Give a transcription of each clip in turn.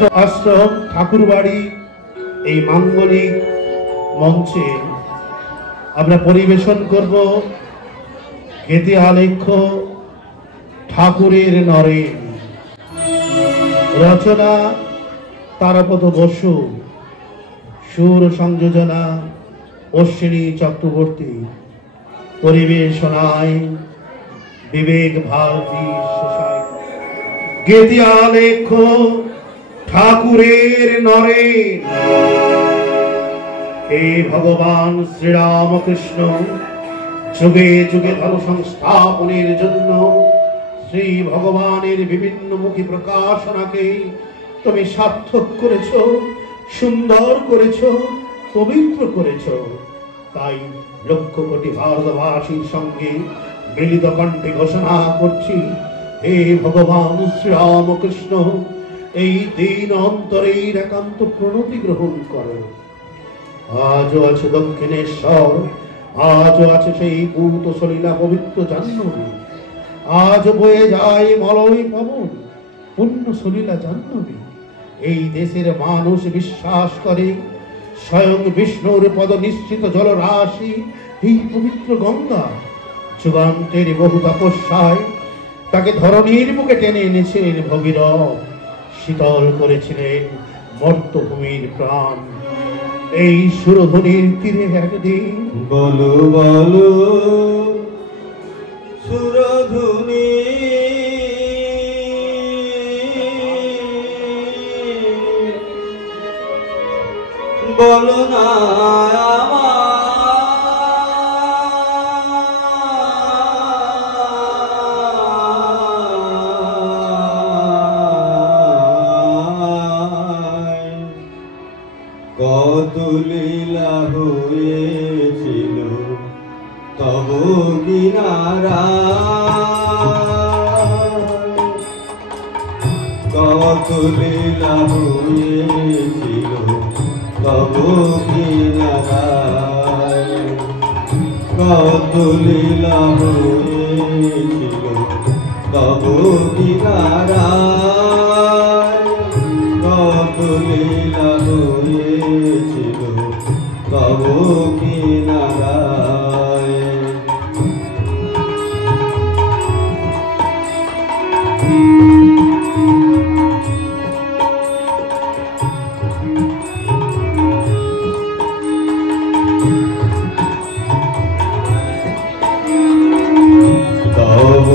রামকৃষ্ণ আশ্রম ঠাকুরবাড়ি এই মাঙ্গলিক মঞ্চে আমরা পরিবেশন করব গীতি আলেখ্য ঠাকুরের নরেন, রচনা তারাপদ বসু, সুর সংযোজনা অশ্বিনী চক্রবর্তী, পরিবেশনায় বিবেক ভারতী। গীতি আলেখ্য ঠাকুরের নরেন। হে ভগবান শ্রীরামকৃষ্ণ যুগে যুগে ধর্ম সংস্থাপনের জন্য শ্রী ভগবানের বিভিন্ন মুখী প্রকাশনাকে তুমি সার্থক করেছ, সুন্দর করেছ, পবিত্র করেছ। তাই লক্ষ কোটি ভারতবাসীর সঙ্গে মিলিত কণ্ঠে ঘোষণা করছি, হে ভগবান শ্রীরামকৃষ্ণ এই দিন অন্তরের একান্ত প্রণতি গ্রহণ করো। আজও আছে দক্ষিণেশ্বর, আজও আছে সেই পূত সলিলা পবিত্র জাহ্নবী, আজ বয়ে যায় মলয় পবন পুণ্য সলিলা জাহ্নবী। এই দেশের মানুষ বিশ্বাস করে স্বয়ং বিষ্ণুর পদ নিশ্চিত জলরাশি এই পবিত্র গঙ্গা। যুগান্তের বহু তপস্যায় তাকে ধরণীর বুকে টেনে এনেছেন ভগীরথ, শীতল করেছিলেন মর্তভূমির প্রাণ। এই সুরধ্বনির তীরে একদিন বলো বলো সুরধ্বনি, বলো না কত লীলা হয়েছিল তব কিনারা, কত লীলা হয়েছিল তব কিনারা, কত লীলা হয়েছিল তব কিনারা, কত লীলা হয়েছিল তব কিনারায়। তব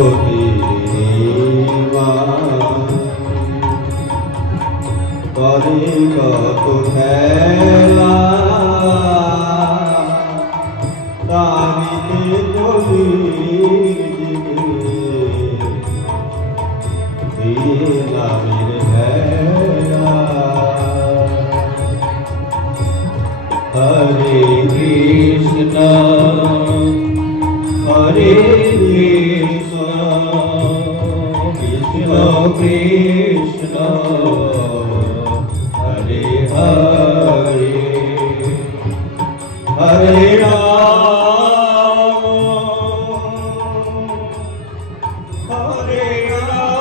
করে কত খেলা, তারিতে নামের ভেলা। হরে কৃষ্ণ হরে কৃষ্ণ কৃষ্ণ কৃষ্ণ হরে হরে, হরে রাম হরে রাম,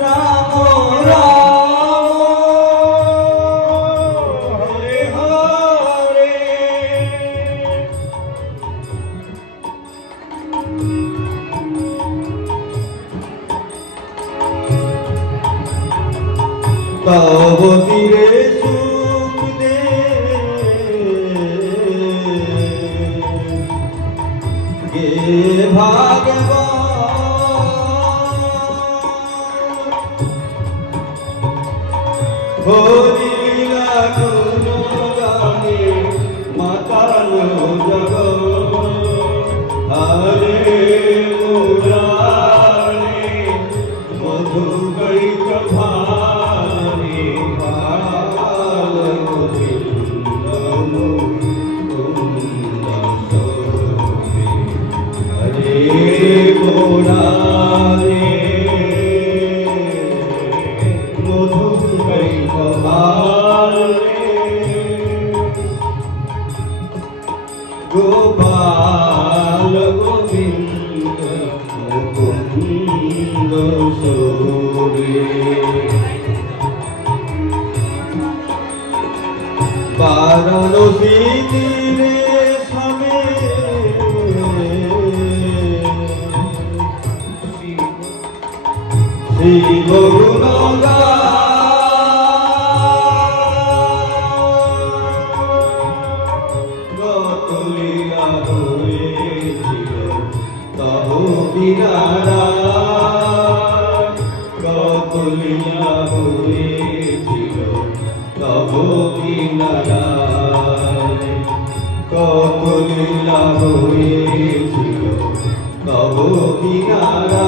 রাম রাম হরে হরে। তব তীরে সুখ দে গে ভাগবত, হরিলা গুণ গানে মাতাল জগৎ। হরে মুরারে মধু গৈক ভারে, পাল গোবিন্দ মুকুন্দ শোভে। হরে মুরারে মধু গৈক ভারে, গোপাল গোপাল গোবিন্দ মুকুন্দ সুরে বারাণসী তীরে সবে শ্রী গৌরঙ্গা গতলীলা হয়েছিল তব কিনারা গতলীলা হয়েছিল তব কিনারা গতলীলা হয়েছিল তব কিনারা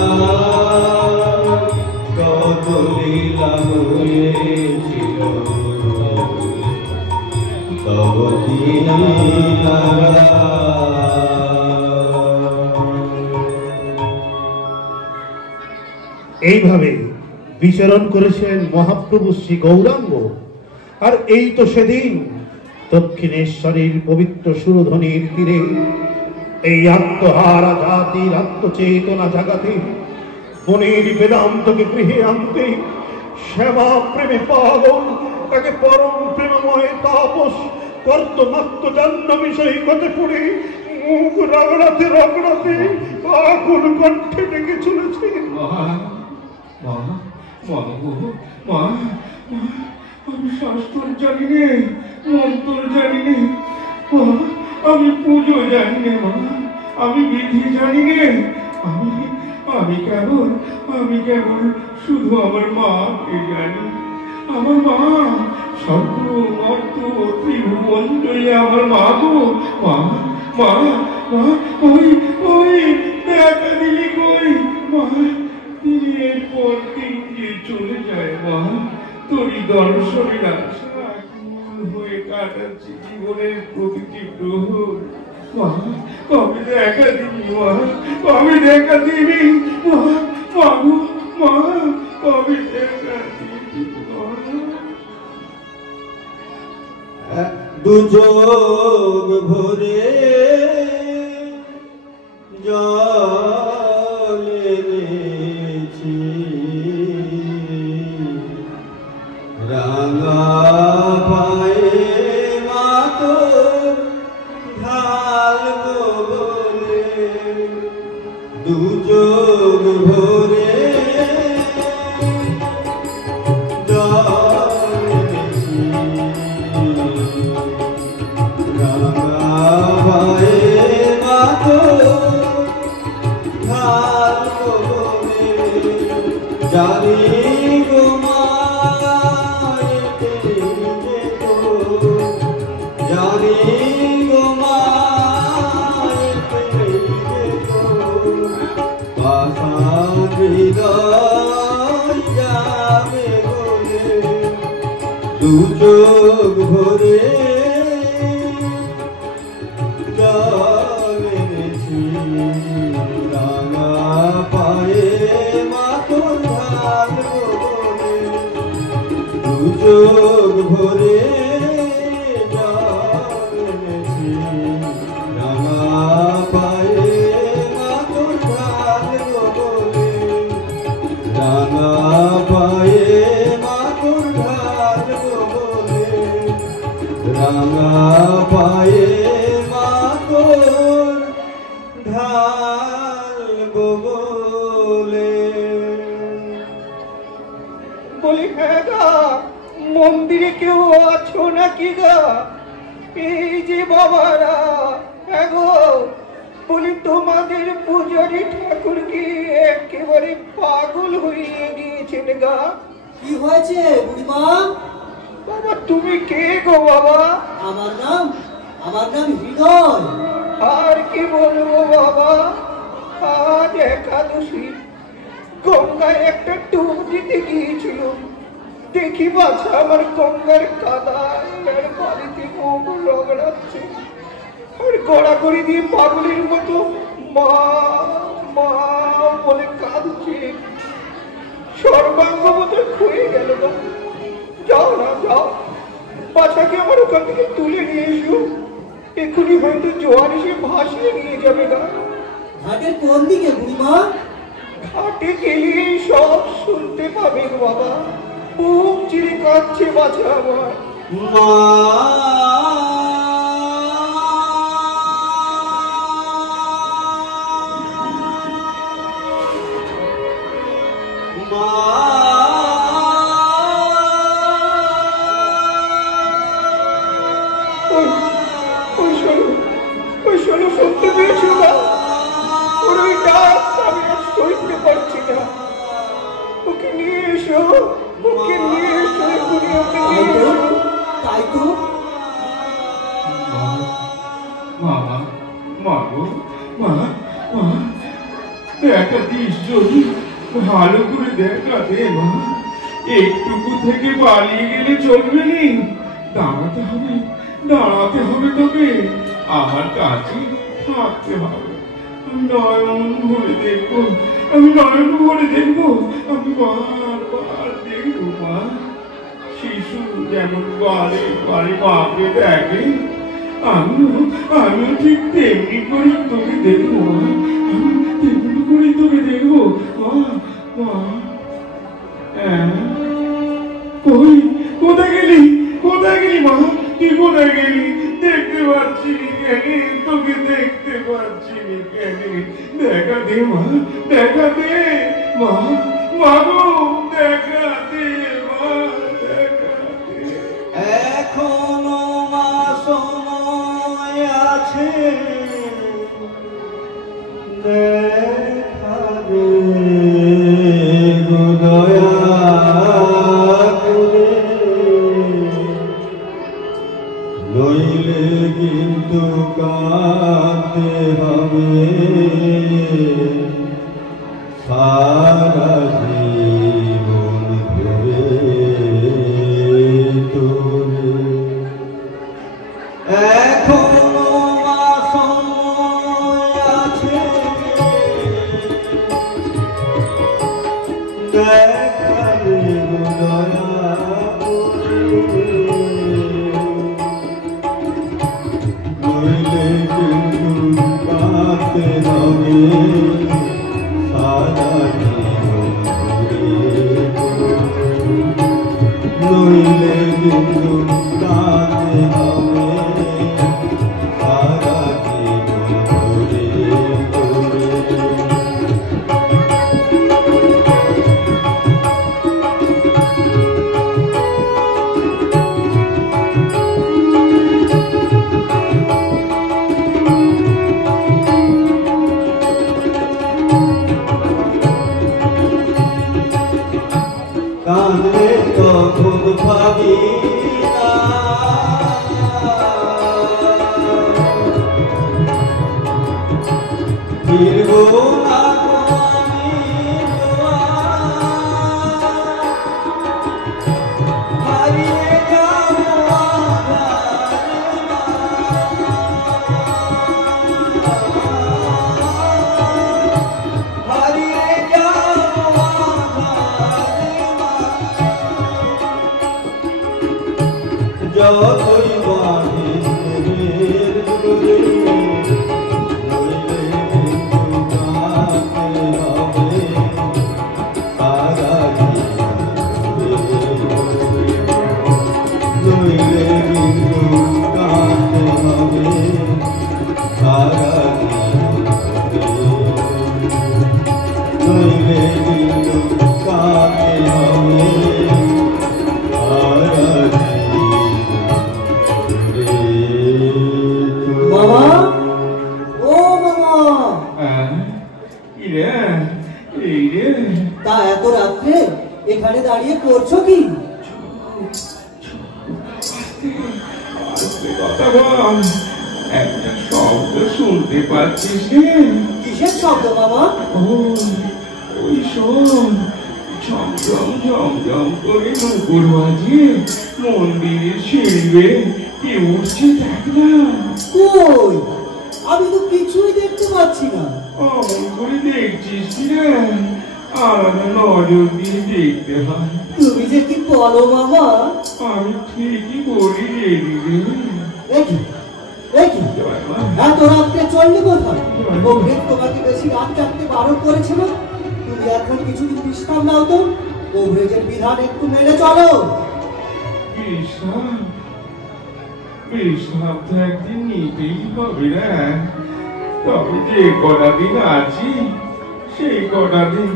লীলা হয়েছিল তব কিনারা। এইভাবে বিচরণ করেছেন মহাপ্রভু শ্রী গৌরাঙ্গ। আর এই তো সেদিন দক্ষিণেশ্বরের পবিত্র সুরধ্বনির তীরে এই আত্মহারা জাতির আত্মচেতনা জাগাতে বনের বেদান্তকে গৃহে আনতে শ্যামা প্রেমে পাগল তাকে পরম প্রেমময় তাপস কর্তমাত্ম জাহ্নবী সৈকতে পড়ে মুখ রগড়াতে রগড়াতে আকুল কণ্ঠে ডেকে চলেছে। আমি শাস্ত্র জানি নে, মন্ত্র জানি নে, আমি পুজো জানি নে, মা আমি বিধি জানি নে, আমি কেবল শুধু আমার মাকে জানি। আমার মা স্বর্গ মর্ত ত্রিভুবন জয়ী আমার মা গো। মা মা মা ওই দেখা দিলি কই মা? দিনের পর দিন যে চলে যায় মা, তোরই দর্শনের আশা হয়ে কাটাচ্ছি জীবনের প্রতিটি প্রহর। মা কবে দেখা দিবি মা? কবে দেখা দিবি মা? বাবু মা কবে দেখা দিবি মা? দু চোখ ভরে জল এনেছি রাঙা পায়ে মাতো ঢালবো বলে দু চোখ ভরে জল এনেছি রাঙা পায়ে মাতো ঢালবো বলে জানি গো মা জানি গো মা পাষাণ হৃদয় যাবে বলে দু চোখ ভরে জল এনেছি রাঙা পায়ে মাথুর ঢালবো বলে দু চোখ ভরে জল এনেছি রাঙা পায়ে মাথুর ঢালবো বলে রাঙা পায়ে মাথুর ঢালবো বলে রাঙা পায়ে মাথুর ঢালবো বলে। বলি হ্যাঁ গা, মন্দিরে কেউ আছো নাকি গা? এই যে বাবারা, হ্যাঁ গো, বলি তোমাদের পূজারি ঠাকুর কি একেবারে পাগল হয়ে গিয়েছেন গা? কি হয়েছে বুড়িমা? বাবা তুমি কে গো বাবা? আমার নাম হৃদয়। আর কি বলবো বাবা, আজ একাদশী গঙ্গায় একটা ডুব দিতে গিয়েছিল। দেখি বাছা আমার গঙ্গার কাদায় আর বাড়িতে মুখ রগড়াচ্ছে আর গড়াগড়ি দিয়ে পাগলের মতো মা মা বলে কাঁদছে। সর্বাঙ্গ মতো খুঁয়ে গেল গো। যাও না যাও, বাচ্চাকে আমার ওখান থেকে তুলে নিয়ে এসো। এখনই হয়তো জোয়ার এসে ভাসিয়ে নিয়ে যাবে গা। ঘাটের কোন দিকে বুড়িমা? ঘাটে গেলে সব শুনতে পাবে গো বাবা। বুক চিরে কাঁদছে বাছা আমার। মা ওই শোনো, শুনতে পেয়েছো না? ওর ওই ডাক আমি আর সইতে পারছি না। ওকে নিয়ে এসো, ওকে নিয়ে এসো, এখনই ওকে নিয়ে এসো। তাই তো মা মা গো মা মা দেখা দিস যদি ভালো করে দেখা দে মা। একটুকু থেকে পালিয়ে গেলে চলবে নি। দাঁড়াতে হবে তোকে। আমার কাছে থাকতে হবে। আমি নয়ন ভরে দেখবো, আমি বারবার দেখবো মা। শিশু যেমন বারে বারে মাকে দেখে, আমিও ঠিক তেমনি করে তোকে দেখবো মা। আমি তেমনি করে তোকে দেখবো মা। মা কোথায় গেলি মা? তুই কোথায় গেলি? দেখতে পাচ্ছি কেন তোকে? দেখতে পাচ্ছি কেন? দেখা দে মা, দেখা দে মা। মা গো দেখা দে মা, দেখা দে। এখনো মা সময় আছে, দেখা দে দয়া করে, নইলে কিন্তু কাঁদতে হবে সারা জীবন ধরে তোরে। এখনো মা সময় আছে, দেখা দেব দয়া করে, নইলে কিন্তু কাঁদতে হবে সারা জীবন ধরে, নইলে কিন্তু কাঁদতে হবে সারা জীবন ধরে। কাঁদলে তখন ভাবি না, ফিরবো না আমি হারিয়ে যাবো হারিয়ে যাবো যতই বাহিরের দূরে, নইলে কিন্তু কাঁদতে হবে সারা জীবন ধরে, নইলে কিন্তু কাঁদতে হবে সারা জীবন ধরে, নইলে কিন্তু কাঁদতে হবে সারা মামা, ও মামা। এই রে তা এত রাত্রে এখানে দাঁড়িয়ে করছো কি? কথা বল। একটা শব্দ শুনতে পাচ্ছিস? কিসের শব্দ মামা? ওই শোন, ঝমঝম ঝমঝম করে নুপুর বাজিয়ে মন্দিরের সিঁড়ি বেয়ে কে উঠছে দেখ না। কই, আমি তো কিছুই দেখতে পাচ্ছি না। অমন করে দেখছিস কি রে? আলাদা নজর দিয়ে দেখতে হয়। তুমি যে কি বলো মামা। আমি ঠিকই বলি রে দিদি। দেখি দেখি এত রাত্রে চললে কোথায়? অগ্রেজ তোমাকে বেশি রাত জাগতে বারণ করেছে না? তুমি এখন কিছুদিন বিশ্রাম নাও তো। অগ্রেজের বিধান একটু মেনে চলো। বিশ্রাম বিশ্রাম তো একদিন নিতেই হবে রে। তবে যে কটা দিন আছি সেই কটা দিন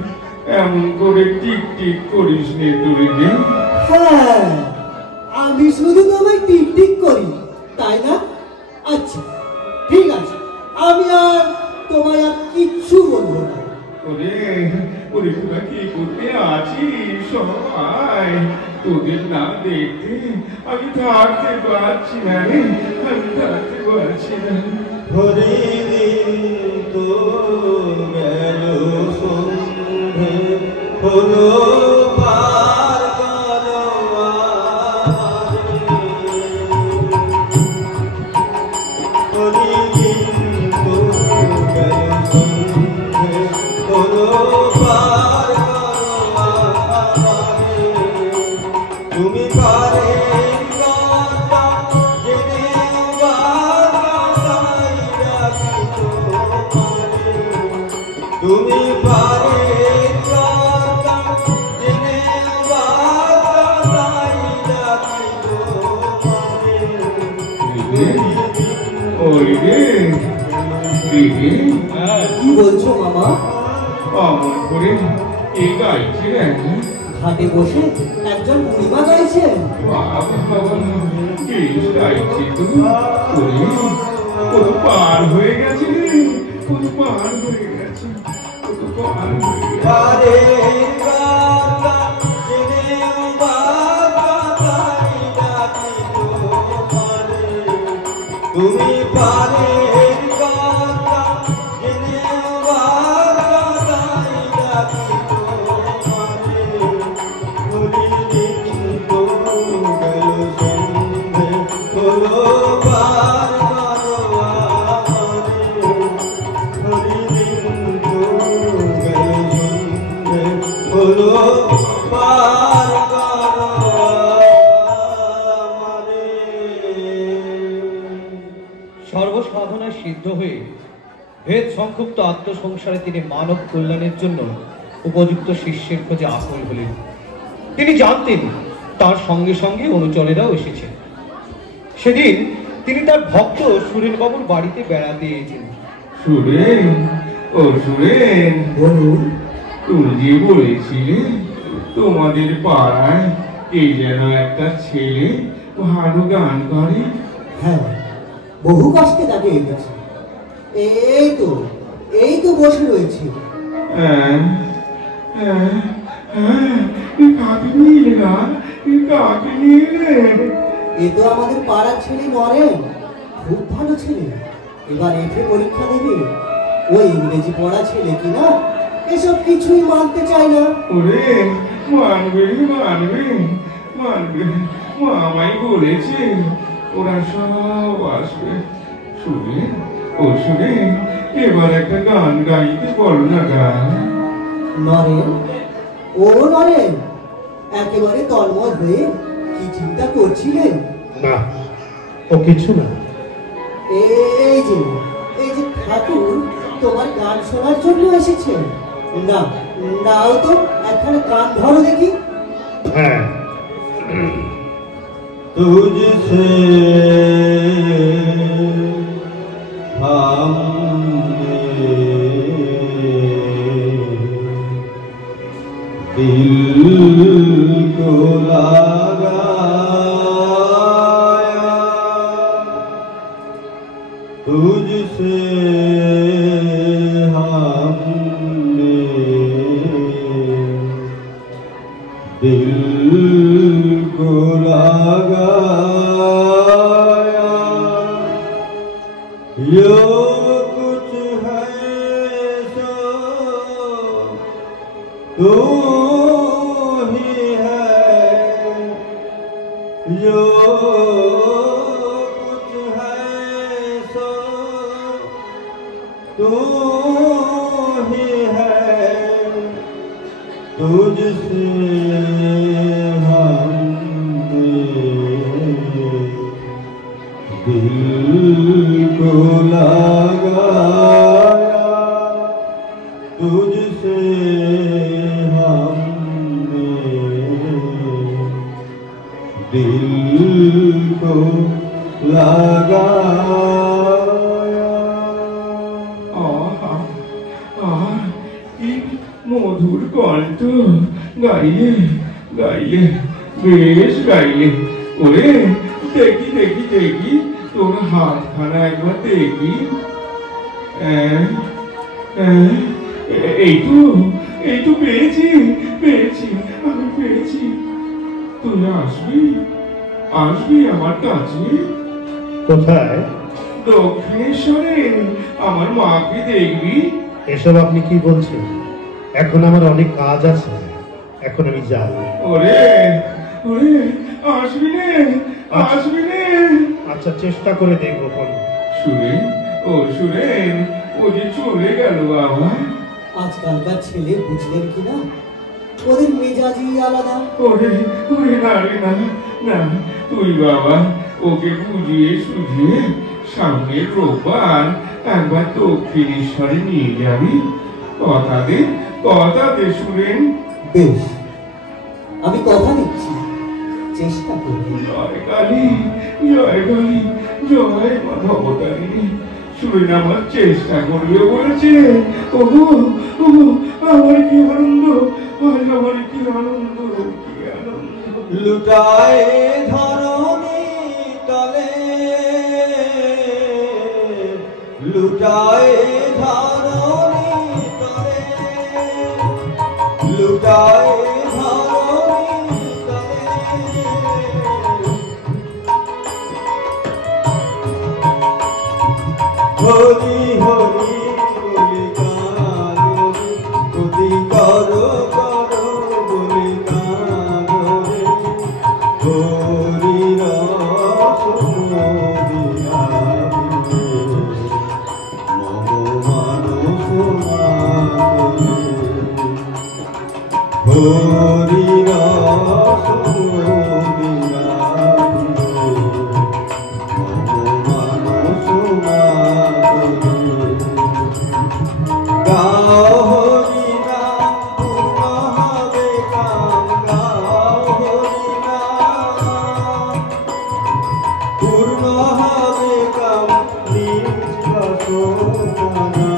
এমন করে টিক টিক করিস নে তুই রে। হ্যাঁ, আমি শুধু তোমায় টিক টিক করি, তাই না? আচ্ছা ঠিক আছে, আমি আর তোমায় আর কিচ্ছু বলবো না। ওরে ওরে তোরা কি করতে আছিস সবাই? তোদের না দেখতে আমি থাকতে পারছি না রে, আমি থাকতে পারছি না। হরিদিন তো গেল সন্ধে হলো পার হরিদিন তো গেল সন্ধে হলো পার তুমি পারে তুমি পারে ওই রে দিদি, কি বলছো মামা? অমন করে কে গাইছে রে? ঘাটে বসে একজন বুড়িমা গাইছেন। বাবা বেশ গাইছে তো। ওরে কত পার হয়ে গেছে রে, কত পার হয়ে গেছে, কত পার হয়ে গেছে। পারে তুমি পারে সর্বসাধনায় সিদ্ধ হয়ে ভেদ সংক্ষুপ্ত আত্মসংসারে তিনি মানব কল্যাণের জন্য উপযুক্ত শিষ্যের খোঁজে আকুল হলেন। তিনি জানতেন তার সঙ্গে সঙ্গে অনুচরেরাও এসেছে। সেদিন তিনি তার ভক্ত সুরেনবাবুর বাড়িতে বেড়াতে এসেছেন। সুরেন, ও সুরেন, বলুন। তুমি যে বলেছিলে তোমাদের পাড়ায় এই যেন একটা ছেলে ভালো গান করে। হ্যাঁ, বহু কষ্টে তাকে এনেছি। এই তো বসে রয়েছে। হ্যাঁ হ্যাঁ হ্যাঁ, কাকে নিয়ে এলে গান? কাকে নিয়ে এলে? এ তো আমাদের পাড়ার ছেলে নরেন, খুব ভালো ছেলে। এবার এফএ পরীক্ষা দেবে। ওই ইংরেজি পড়া ছেলে কিনা এসব কিছুই মানতে চায় না। ওরে মানবে মানবে মানবে, মামাই বলেছে ওরা সব আসবে। শুনে ও শুনে এবার একটা গান গাইতে বলো না। গান নরেন, ও নরেন, একেবারে তন্ময় হয়ে কি চিন্তা করছিলেন? না, ও কিছু না। এই যে ঠাকুর তোমার গান শোনার জন্য এসেছেন। না, নাও তো একখানে গান ধরো দেখি। হ্যাঁ, तुझसे हमने दिल को लगाया, तुझसे हमने दिल को लगाया, यो कुछ है सो तू ही है, यो कुछ है सो तू ही है, तुझसे हमने दिल কণ্ঠ গাইলে গাইলে বেশ গাইলে। ওরে দেখি দেখি দেখি তোর হাতখানা একবার দেখি। এই তো পেয়েছি পেয়েছি আমি পেয়েছি। তুই আসবি আসবি আমার কাছে? কোথায়? দক্ষিণেশ্বরে আমার মাকে দেখবি। এসব আপনি কি বলছেন? এখন আমার অনেক কাজ আছে, এখন আমি যাই। ওরে ওরে আসবি রে আসবি রে। আচ্ছা, চেষ্টা করে দেখবো। কোন সুরেন, ও সুরেন, ও যে চলে গেল বাবা। আজকালকার ছেলে বুঝলেন কিনা, ওদের মেজাজই আলাদা। ওরে ওরে না রে না না, তুই বাবা ওকে বুঝিয়ে সুঝিয়ে সামনের রোববার একবার দক্ষিণেশ্বরে নিয়ে যাবি। কথা দে সুরেন। বেশ, আমি কথা দিচ্ছি, চেষ্টা করব। জয় কালী জয় কালী জয় মা ভবতারিণী। সুরেন আমার চেষ্টা করবে বলেছে। ওগো ওগো, আমার কি আনন্দ, আজ আমার কি আনন্দ, কি আনন্দ। লুটায় ধরণী তলে, লুটায় ধরণী তলে, লুটায় ধরণী তলে। হরি হরি বলি কাঁদরে, গতি করো করো বলি কাঁদরে। হরি রস মদিনাতে মম মানস মাতরে। হরি রস মদিনাতে মম মানস মাতরে। গাও হরি নাম পূর্ণ হবে কাম, গাও হরি নাম পূর্ণ হবে কাম। নিজ বাসনা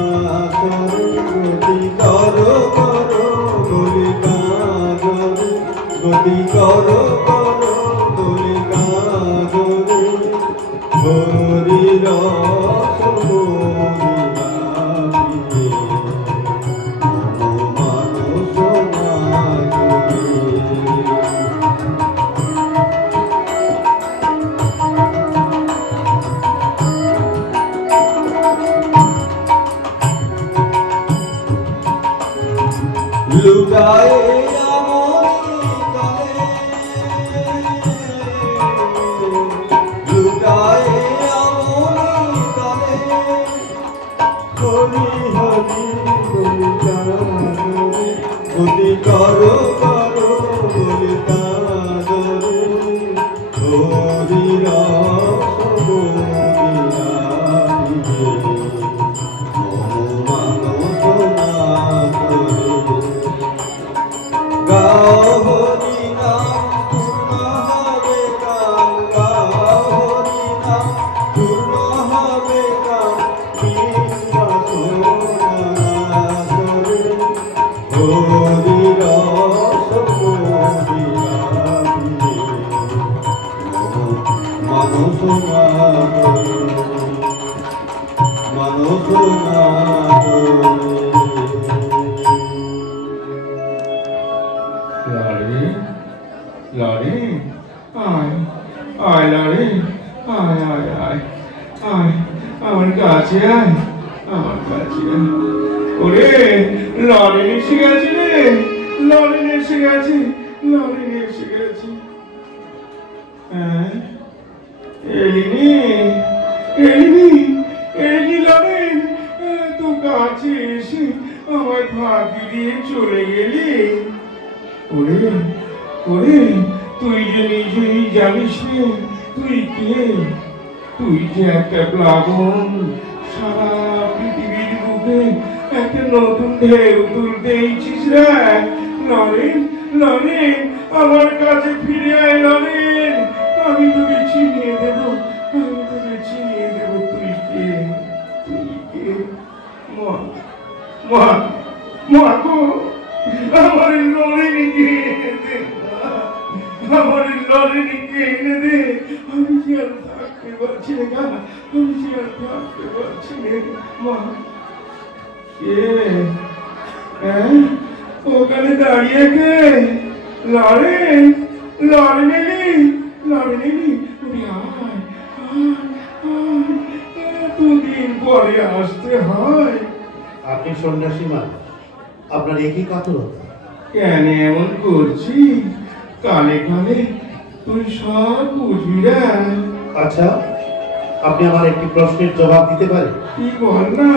করে গতি করো করো বলি কাঁদরে, গতি করো করো বলি কাঁদরে। হরি রস মদিনাতে মম মানস মাতরে। লুটায় আমনি তলে, লুটায় আমনি তলে। হরি হরি বলি কাঁদরে, গতি করো করো বলি কাঁদরে। হরি রস মদিনাতে মম মানস মাতরে। গাও হরি নাম পূর্ণ হবে কাম, গাও হরি নাম পূর্ণ হবে কাম। নিজ বাসনা করে হরি রস মদিনাতে মম মানস মাতরে, মানস মাতরে। লারে লারে আয় আয় লারে আয় আয় আয় আয় আমার কাছে আয়, আমার কাছে আয়। ওরে লরেন এসে গেছে রে, লরেন এসে গেছে, লরেন এসে গেছে। এলিনি এলিনি এলিনি লরেন, তো কাছে এসে আমার ফাঁকি দিয়ে চলে গেলি। ওরে ওরে, তুই যে নিজেই জানিস রে তুই কে। তুই যে একটা প্লাবন, সারা পৃথিবীর বুকে একটা নতুন ঢেউ তুলতে ইচ্ছিস রে। নরেন নরেন, আমার কাছে ফিরে আয় নরেন, আমি তোকে চিনিয়ে দেব, আমি তোকে চিনিয়ে দেব। তুই কে, তুই কে? মা মা মা গো, আমার নলিনীকে এনে দে, আমার নলিনীকে এনে দে। আমি যে আর থাকতে পারছি না, আমি যে আর থাকতে পারছি না। মা কে? ওখানে দাঁড়িয়ে কে? লড়েন, লড়েনি, লড়েনি। তুমি আয়, এতদিন পরে আসতে হয়। আপনি সন্ন্যাসী মানুষ, আপনার একই কাতরতা। কেন এমন করছি? কানে কানে তুই সব বুঝবি রে। আচ্ছা, আপনি আমার একটি প্রশ্নের জবাব দিতে পারেন? কি বল না?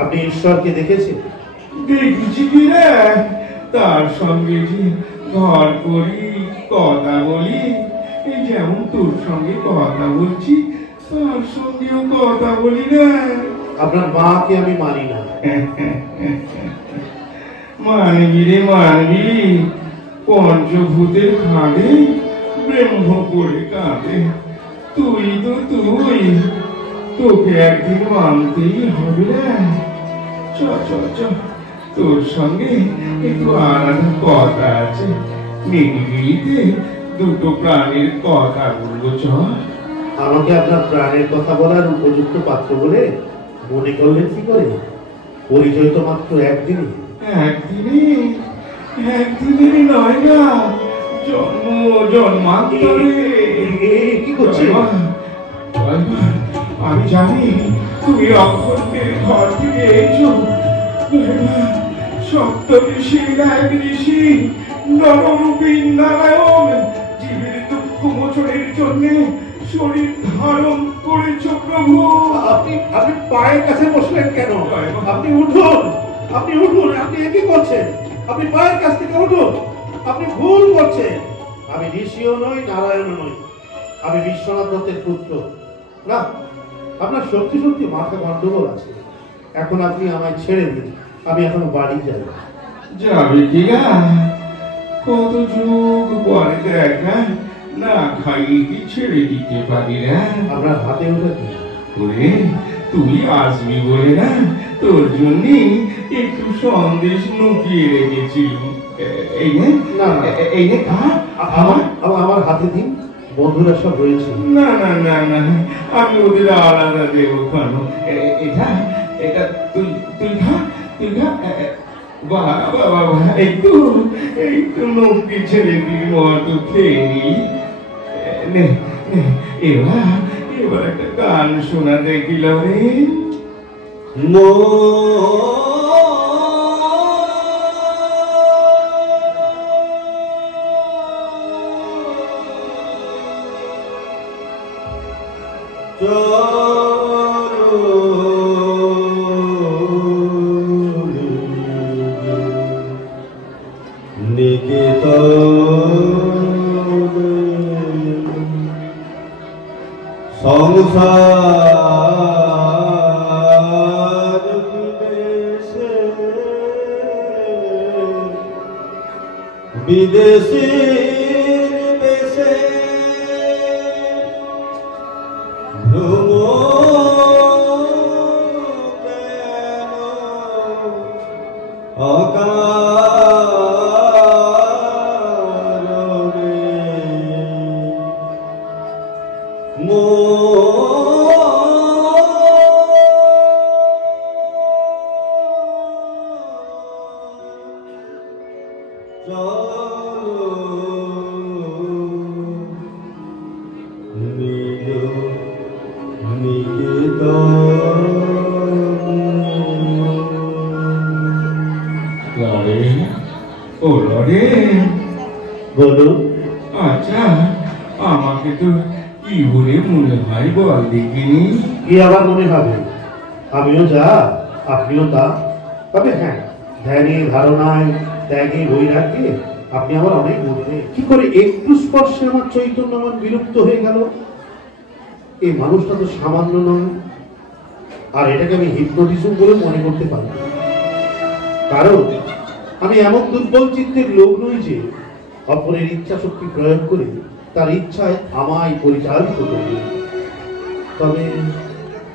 আপনি ঈশ্বরকে দেখেছেন? দেখছি কি রে? তার সঙ্গে যে ঘর করি, কথা বলি, এই যেমন তোর সঙ্গে কথা বলছি, তার সঙ্গেও কথা বলি না। আপনার মাকে আমি মানি না। মানবি রে মানবি, পঞ্চভূতের খাঁদে ব্রহ্ম করে কাঁদে। তুই তো তুই, তোকে একদিন মানতেই হবে রে। চ চ চ, তোর সঙ্গে একটু আলাদা কথা আছে। নিরিবিলিতে দুটো প্রাণীর কথা বলবো। চ। আমাকে আপনার প্রাণের কথা বলার উপযুক্ত পাত্র বলে মনে করলেন কি করে? পরিচয় তো মাত্র একদিনই। একদিনেরই নয় না, জন্মান্তরে। কি করছে? আমি জানি তুমি অক্ষরের ঘর থেকে এসো। সপ্তঋষির এক ঋষি নররূপী নারায়ণ জীবের দুঃখ মোচনের জন্য শরীর ধারণ করেছ প্রভু। আপনি পায়ের কাছে বসলেন কেন? আপনি উঠুন, আপনি উঠুন। আপনি কি করছেন? আপনি পায়ের কাছ থেকে উঠুন। আপনি ভুল করছেন। আমি ঋষিও নই, নারায়ণও নই। আমি বিশ্বনাথ দত্তের পুত্র। না, আপনার সত্যি সত্যি মাথা গন্ডগোল আছে। এখন আপনি আমায় ছেড়ে দিন, আমি এখনো বাড়ি যাই। যাবে কি না? কত যুগ পরে দেখা, না খাইয়ে কি ছেড়ে দিতে পারি না? আপনার হাতে ওঠে কি? ওরে, তুই আসবি বলে না তোর জন্য একটু সন্দেশ লুকিয়ে রেখেছিলাম। এই নে, না, এই নে খা। আমার হাতে দিন, বন্ধুরা সব রয়েছে। না না না না, আমি ওদের আলাদা দেবো কেন? এটা এটা তুই তুই খা, তুই খা। বাবা বাবা, একটু নৌকি ছেলেটির মতো খেয়ে নি। এবার একটা গান শোনা দেখিলাম রে। সংসার বিদেশীর দেশে ভ্রমণ কেন বলুন। আচ্ছা, আমাকে তো কি বলে মনে হয় বল দেখিনি। কি আবার মনে হবে? আমিও যা, আপনিও তা। তবে হ্যাঁ, ধ্যানে ধারণায় ত্যাগে বৈরাগ্যে আপনি আমার অনেক ঊর্ধ্বে। কি করে একটু স্পর্শে আমার চৈতন্যমন বিলুপ্ত হয়ে গেল? এই মানুষটা তো সামান্য নয়। আর এটাকে আমি হিপনোটিজম বলে মনে করতে পারি, কারণ আমি এমন দুর্বল চিত্তের লোক নই যে অপরের ইচ্ছা শক্তি প্রয়োগ করে তার ইচ্ছায় আমায় পরিচালিত করবে। তবে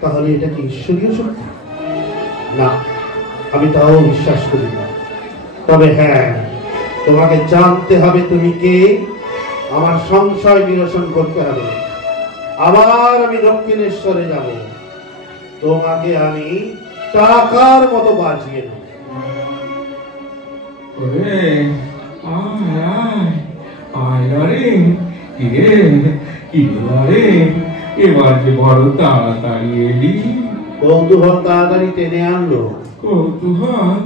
তাহলে এটা কি ঈশ্বরীয় শক্তি? না, আমি তাও বিশ্বাস করি না। তবে হ্যাঁ, তোমাকে জানতে হবে তুমি কে, আমার সংশয় নিরসন করতে হবে। আবার আমি দক্ষিণেশ্বরে যাব, তোমাকে আমি টাকার মতো বাঁচিয়ে নেব। ওরে আয় আয় আয় রে, কিরে কিরে, এবার যে বড় তাড়াতাড়ি এলি। কৌতূহল তাড়াতাড়ি টেনে আনলো। কৌতূহল?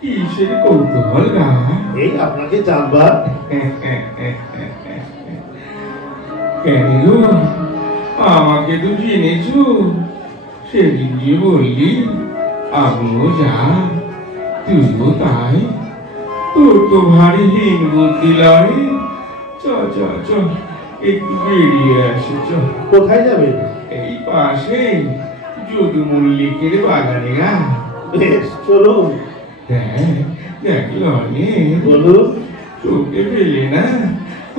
কিসের কৌতূহল না? এই আপনাকে জানবার। কেন গো, আমাকে তো চিনেছো? সেদিন যে বললি আমিও যা, তুইও তাই। তোর তো ভারী হীন বুদ্ধি লাগে। চ চ চ, একটু বেরিয়ে আসে চ। কোথায় যাবেন? এই পাশে যদু মল্লিকের বাগানে না। বেশ, চলুন। দেখলো বলুন। তোকে পেলে না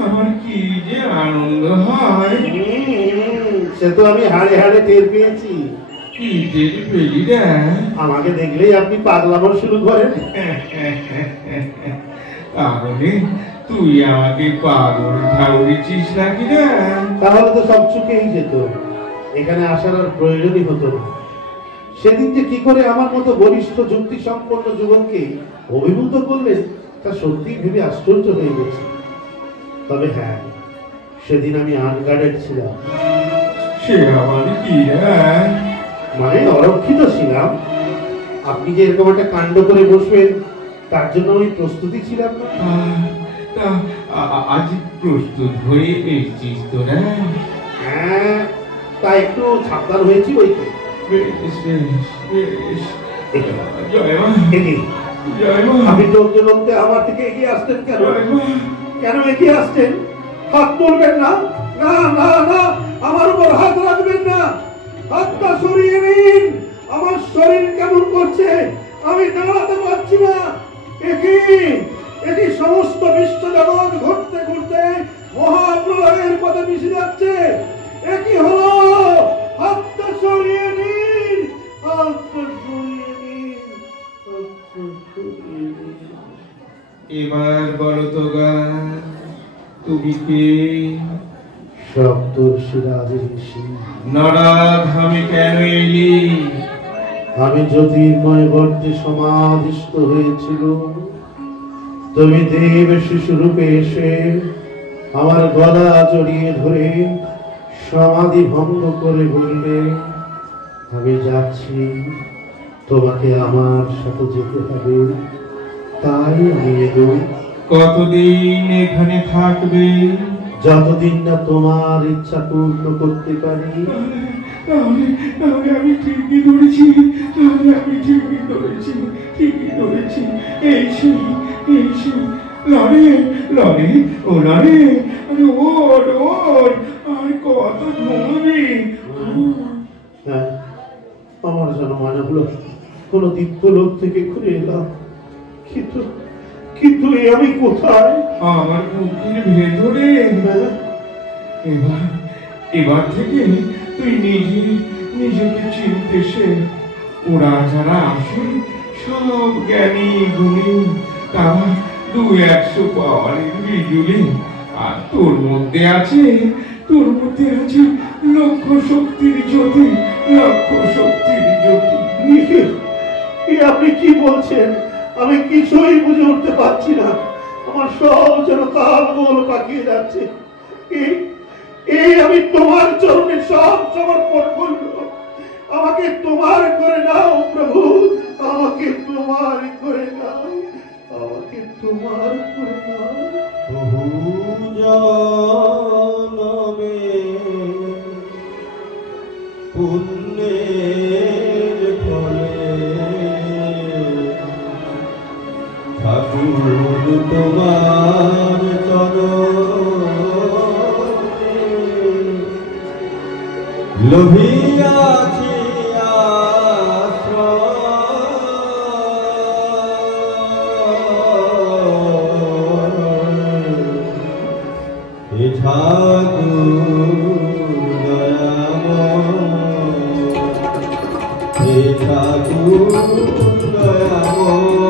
আমার কি যে আনন্দ হয়। সে তো আমি হাড়ে হাড়ে টের পেয়েছি। কি টের পেলি না? আমাকে দেখলেই আপনি পাগলামো শুরু করেন। তাহলে তুই আমাকে পাগল ঠাউরেছিস নাকি না? তাহলে তো সব চুকেই যেত, এখানে আসার আর প্রয়োজনই হতো না। সেদিন যে কি করে আমার মতো বলিষ্ঠ যুক্তি সম্পন্ন যুবককে অভিভূত করলেন, তা সত্যি ভেবে আশ্চর্য হয়ে গেছে। তবে হ্যাঁ, সেদিন আমি আনগার্ডেড ছিলাম। সে আমার কি মানে অরক্ষিত ছিলাম। আপনি যে এরকম একটা কাণ্ড করে বসবেন, তার জন্য আমি প্রস্তুতি ছিলাম না। আজ প্রস্তুত হয়ে এসেছিস তোরা? হ্যাঁ, তা একটু সাবধান হয়েছি ওই তো। বেশ বেশ বেশ। জয় মা, জয় মা। আপনি চলতে চলতে আমার থেকে এগিয়ে আসতেন কেন? কেন এগিয়ে আসছেন? হাত তুলবেন না, না না না, আমার উপর হাত রাখবেন না। হাতটা সরিয়ে নিন। আমার শরীর কেমন করছে, আমি দাঁড়াতে পারছি না। এটি সমস্ত বিশ্ব জগৎ ঘুরতে ঘুরতে মহাপ্রলয়ের পথে মিশে যাচ্ছে। একই হলো, হাতটা সরিয়ে নিন, হাতটা সরিয়ে নিন, হাতটা সরিয়ে নিন। এবার বলো তো গা, তুমি কে? সপ্তর্ষিরাজের ঋষি। নারদ, আমি কেন এলি? আমি জ্যোতির্ময় গর্তে সমাধিস্থ হয়েছিল। তুমি দেব শিশু রূপে এসে আমার গলা জড়িয়ে ধরে সমাধি ভঙ্গ করে বললে, আমি যাচ্ছি, তোমাকে আমার সাথে যেতে হবে, তাই আমি এলো। কতদিন এখানে থাকবে? যতদিন না তোমার ইচ্ছা পূর্ণ করতে পারি। তাহলে আমি ঠিকই ধরেছি, আমি ঠিকই ধরেছি। এই সেই লড়ে লড়ে, ও লড়ে, আরে ওর আর কত ঘুমবি? হ্যাঁ, আমার যেন মনে হলো কোন দিব্যলোক থেকে ঘুরে এলাম, কিন্তু আমি কোথায়? আমার বুকের ভেতরে। এবার থেকে তুই নিজেকে চিনতে শেখ। ওরা যারা আসে সব জ্ঞানী গুণী, তারা 200 পাওয়ারের বিজুলি। আর তোর মধ্যে আছে লক্ষ শক্তির জ্যোতি। আপনি কি বলছেন? আমি কিছুই বুঝে উঠতে পারছি না। আমার সব যেন তালগোল পাকিয়ে যাচ্ছে। এই আমি তোমার চরণে সব সমর্পণ করব। আমাকে তোমার করে নাও প্রভু, আমাকে তোমার করে নাও, আমাকে তোমার করে নাও। বহু জনমে পুণ্যের ফলে ঠাকুর তোমার চরণে লোভিয়াছি ঠাকুর দয়াময়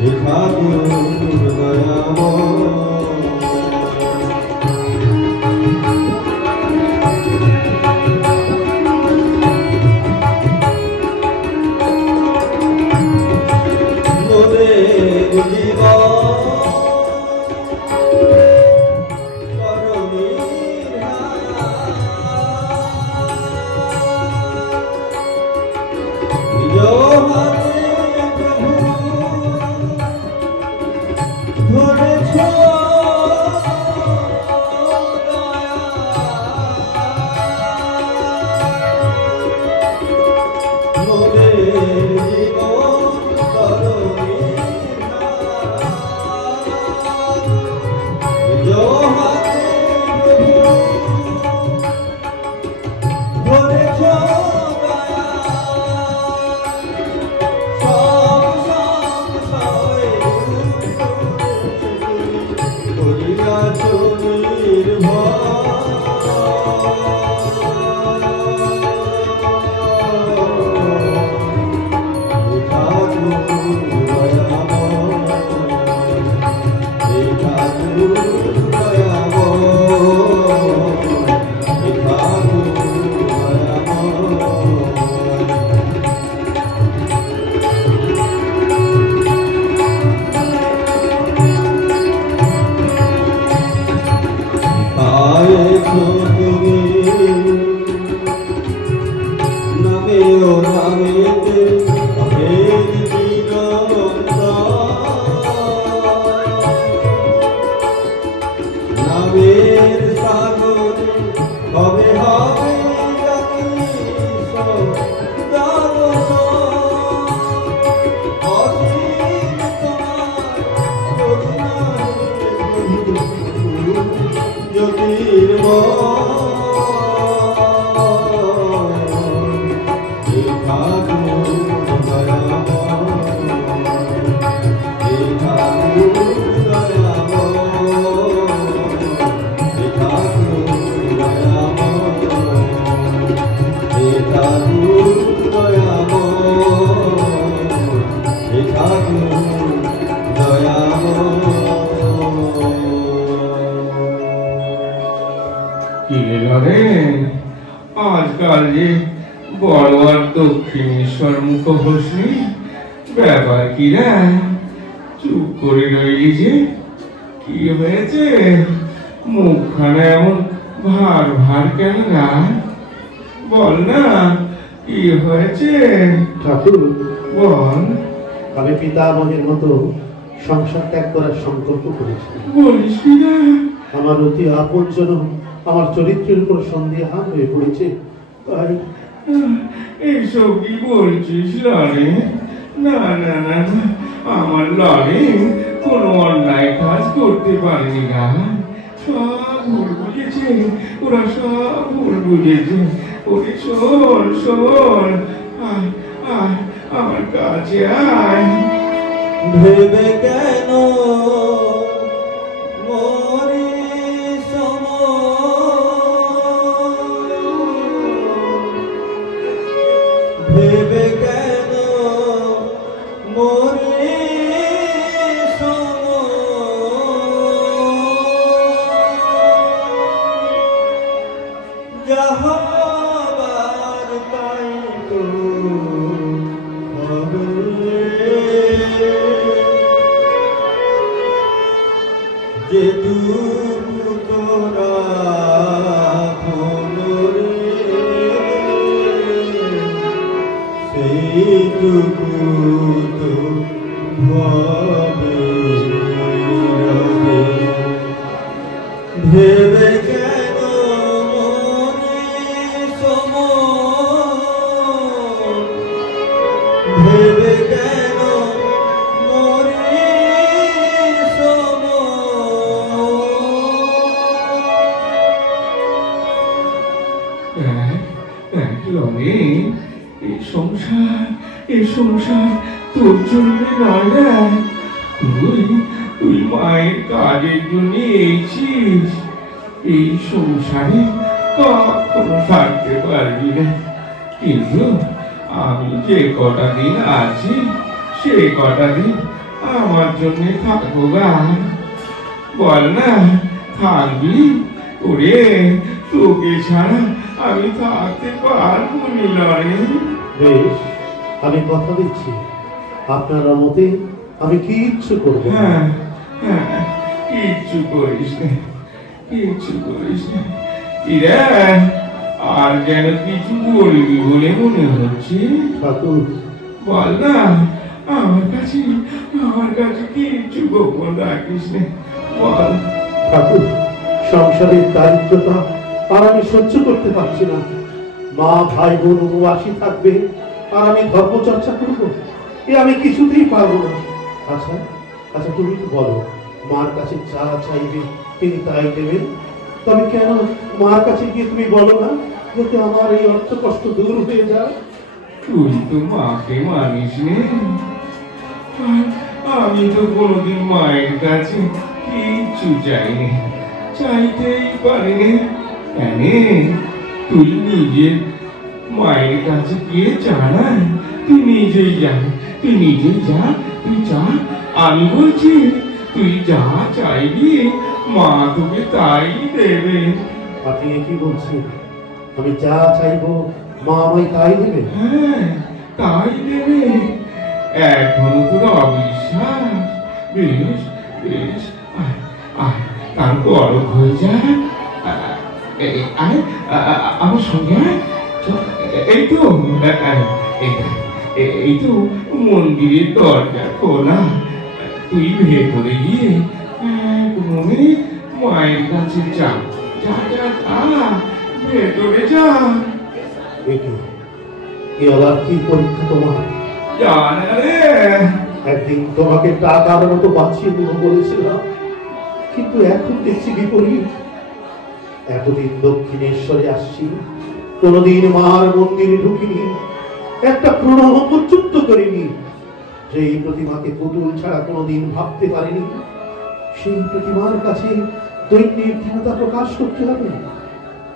হে ঠাকুর দয়াময়। মোদের জীবন করণীর নিজ হাতে প্রভু ধরেছ মোদের জীবন করণীর নিজ হাতে প্রভু ধরেছ সব সংশয় করিয়াছ নামে ও নামেতে অভেদ জীবনতা নামের সাগরে হবে হবে জাতিস দ্বাদশ অসীম তোমার করুণায় জ্যোতির্ময়। হে ঠাকুর দয়াময়, হে ঠাকুর দয়াময়, হে ঠাকুর দয়াময়, হে ঠাকুর দয়াময়, হে ঠাকুর কি রে আজকাল যে বড় আর দক্ষিণেশ্বর মুখ বসলি, ব্যাপার কি রে? চুপ করে রইলি যে, কি হয়েছে? মুখখানা এমন ভার ভার কেন না? বল না, কি হয়েছে? ঠাকুর, বল। আমি পিতামহের মতো সংসার ত্যাগ করার সংকল্প করেছি। বলিস কি না? আমার অতি আপনজন আমার চরিত্রের উপর সন্দেহান হয়ে পড়েছে, তাই এইসব কি বলছিস লালে? না না না না, আমার লালে কোনো অন্যায় কাজ করতে পারেনি না। সব ভুল বুঝেছে, ওরা সব ভুল বুঝেছে। ওরে শোন শোন, আয় আয় আমার কাছে আয়। ভেবে কেন মরি সময়, ভেবে কেন মরি সময়, যাহা হবার তাই তো হবে। যেটুকু তোরা মনরে সেইটুকু তো ভাবে রবে। ভেবে কেন মনে সময়, ভেবে কেন মরে এই সংসার তোর জন্য নয় রে। তুই মায়ের কাজের জন্য এসেছিস। এই সংসারে কখনো থাকতে পারবি না, কিন্তু আমি যে কটা দিন আছি সে কটা দিন আমার জন্য থাকবো গা। বল না, থাকবি? ওরে, তোকে ছাড়া আমি থাকতে পারবো না রে। বেশ, আমি কথা দিচ্ছি আপনার মতে আমি কিচ্ছু করবো না। হ্যাঁ হ্যাঁ, কিচ্ছু করিস না, কিচ্ছু করিস না। কিরে, আর যেন কিছু বলবি বলে মনে হচ্ছে। ঠাকুর, বল না, আমার কাছে কিচ্ছু গোপন রাখিস না, বল। ঠাকুর, সংসারের দারিদ্রতা আর আমি সহ্য করতে পারছি না। মা ভাই বোন উপবাসী থাকবে আর আমি ধর্মচর্চা করবো, এ আমি কিছুতেই পারবো না। আচ্ছা আচ্ছা, তুমি তো বলো, মার কাছে যা চাইবে তিনি তাই দেবেন। তবে কেন মার কাছে গিয়ে তুমি বলো না যাতে আমার এই অর্থ কষ্ট দূর হয়ে যায়? তুই তো মাকে মানিস নে, আর আমি তো কোনোদিন মায়ের কাছে কিচ্ছু চাইনি, চাইতেই পারিনি। কেন? তুই নিজে মায়ের কাছে গিয়ে চানা, তুই নিজেই যা, তুই নিজেই যা, তুই যা। আমি বলছি, তুই যা চাইবি মা তোকে তাই দেবে। আপনি কি বলছেন? আমি যা চাইবো মা আমায় তাই দেবে? হ্যাঁ, তাই দেবে। এখনো তোর অবিশ্বাস? বেশ বেশ, আয় আয়, তার গরম হয়ে যায়। আয়, আমার সঙ্গে আয়। এই তো, এই তো মন্দিরের দরজা খোলা। তুই ভেতরে গিয়ে মনে মায়ের কাছে যা, যা যা যা, ভেতরে যা। এ আবার কি পরীক্ষা তোমার? জানে রে, একদিন তোমাকে টাকার মতো বাঁচিয়ে দেবো বলেছিলাম, কিন্তু এখন দেখছি বিপরীত। এতদিন দক্ষিণেশ্বরে আসছি, কোনদিন মার মন্দিরে ঢুকিনি, একটা প্রণাম পর্যন্ত করিনি। যেই প্রতিমাকে পুতুল ছাড়া কোনোদিন ভাবতে পারিনি, সেই প্রতিমার কাছে দৈন্যের দীনতা প্রকাশ করতে হবে,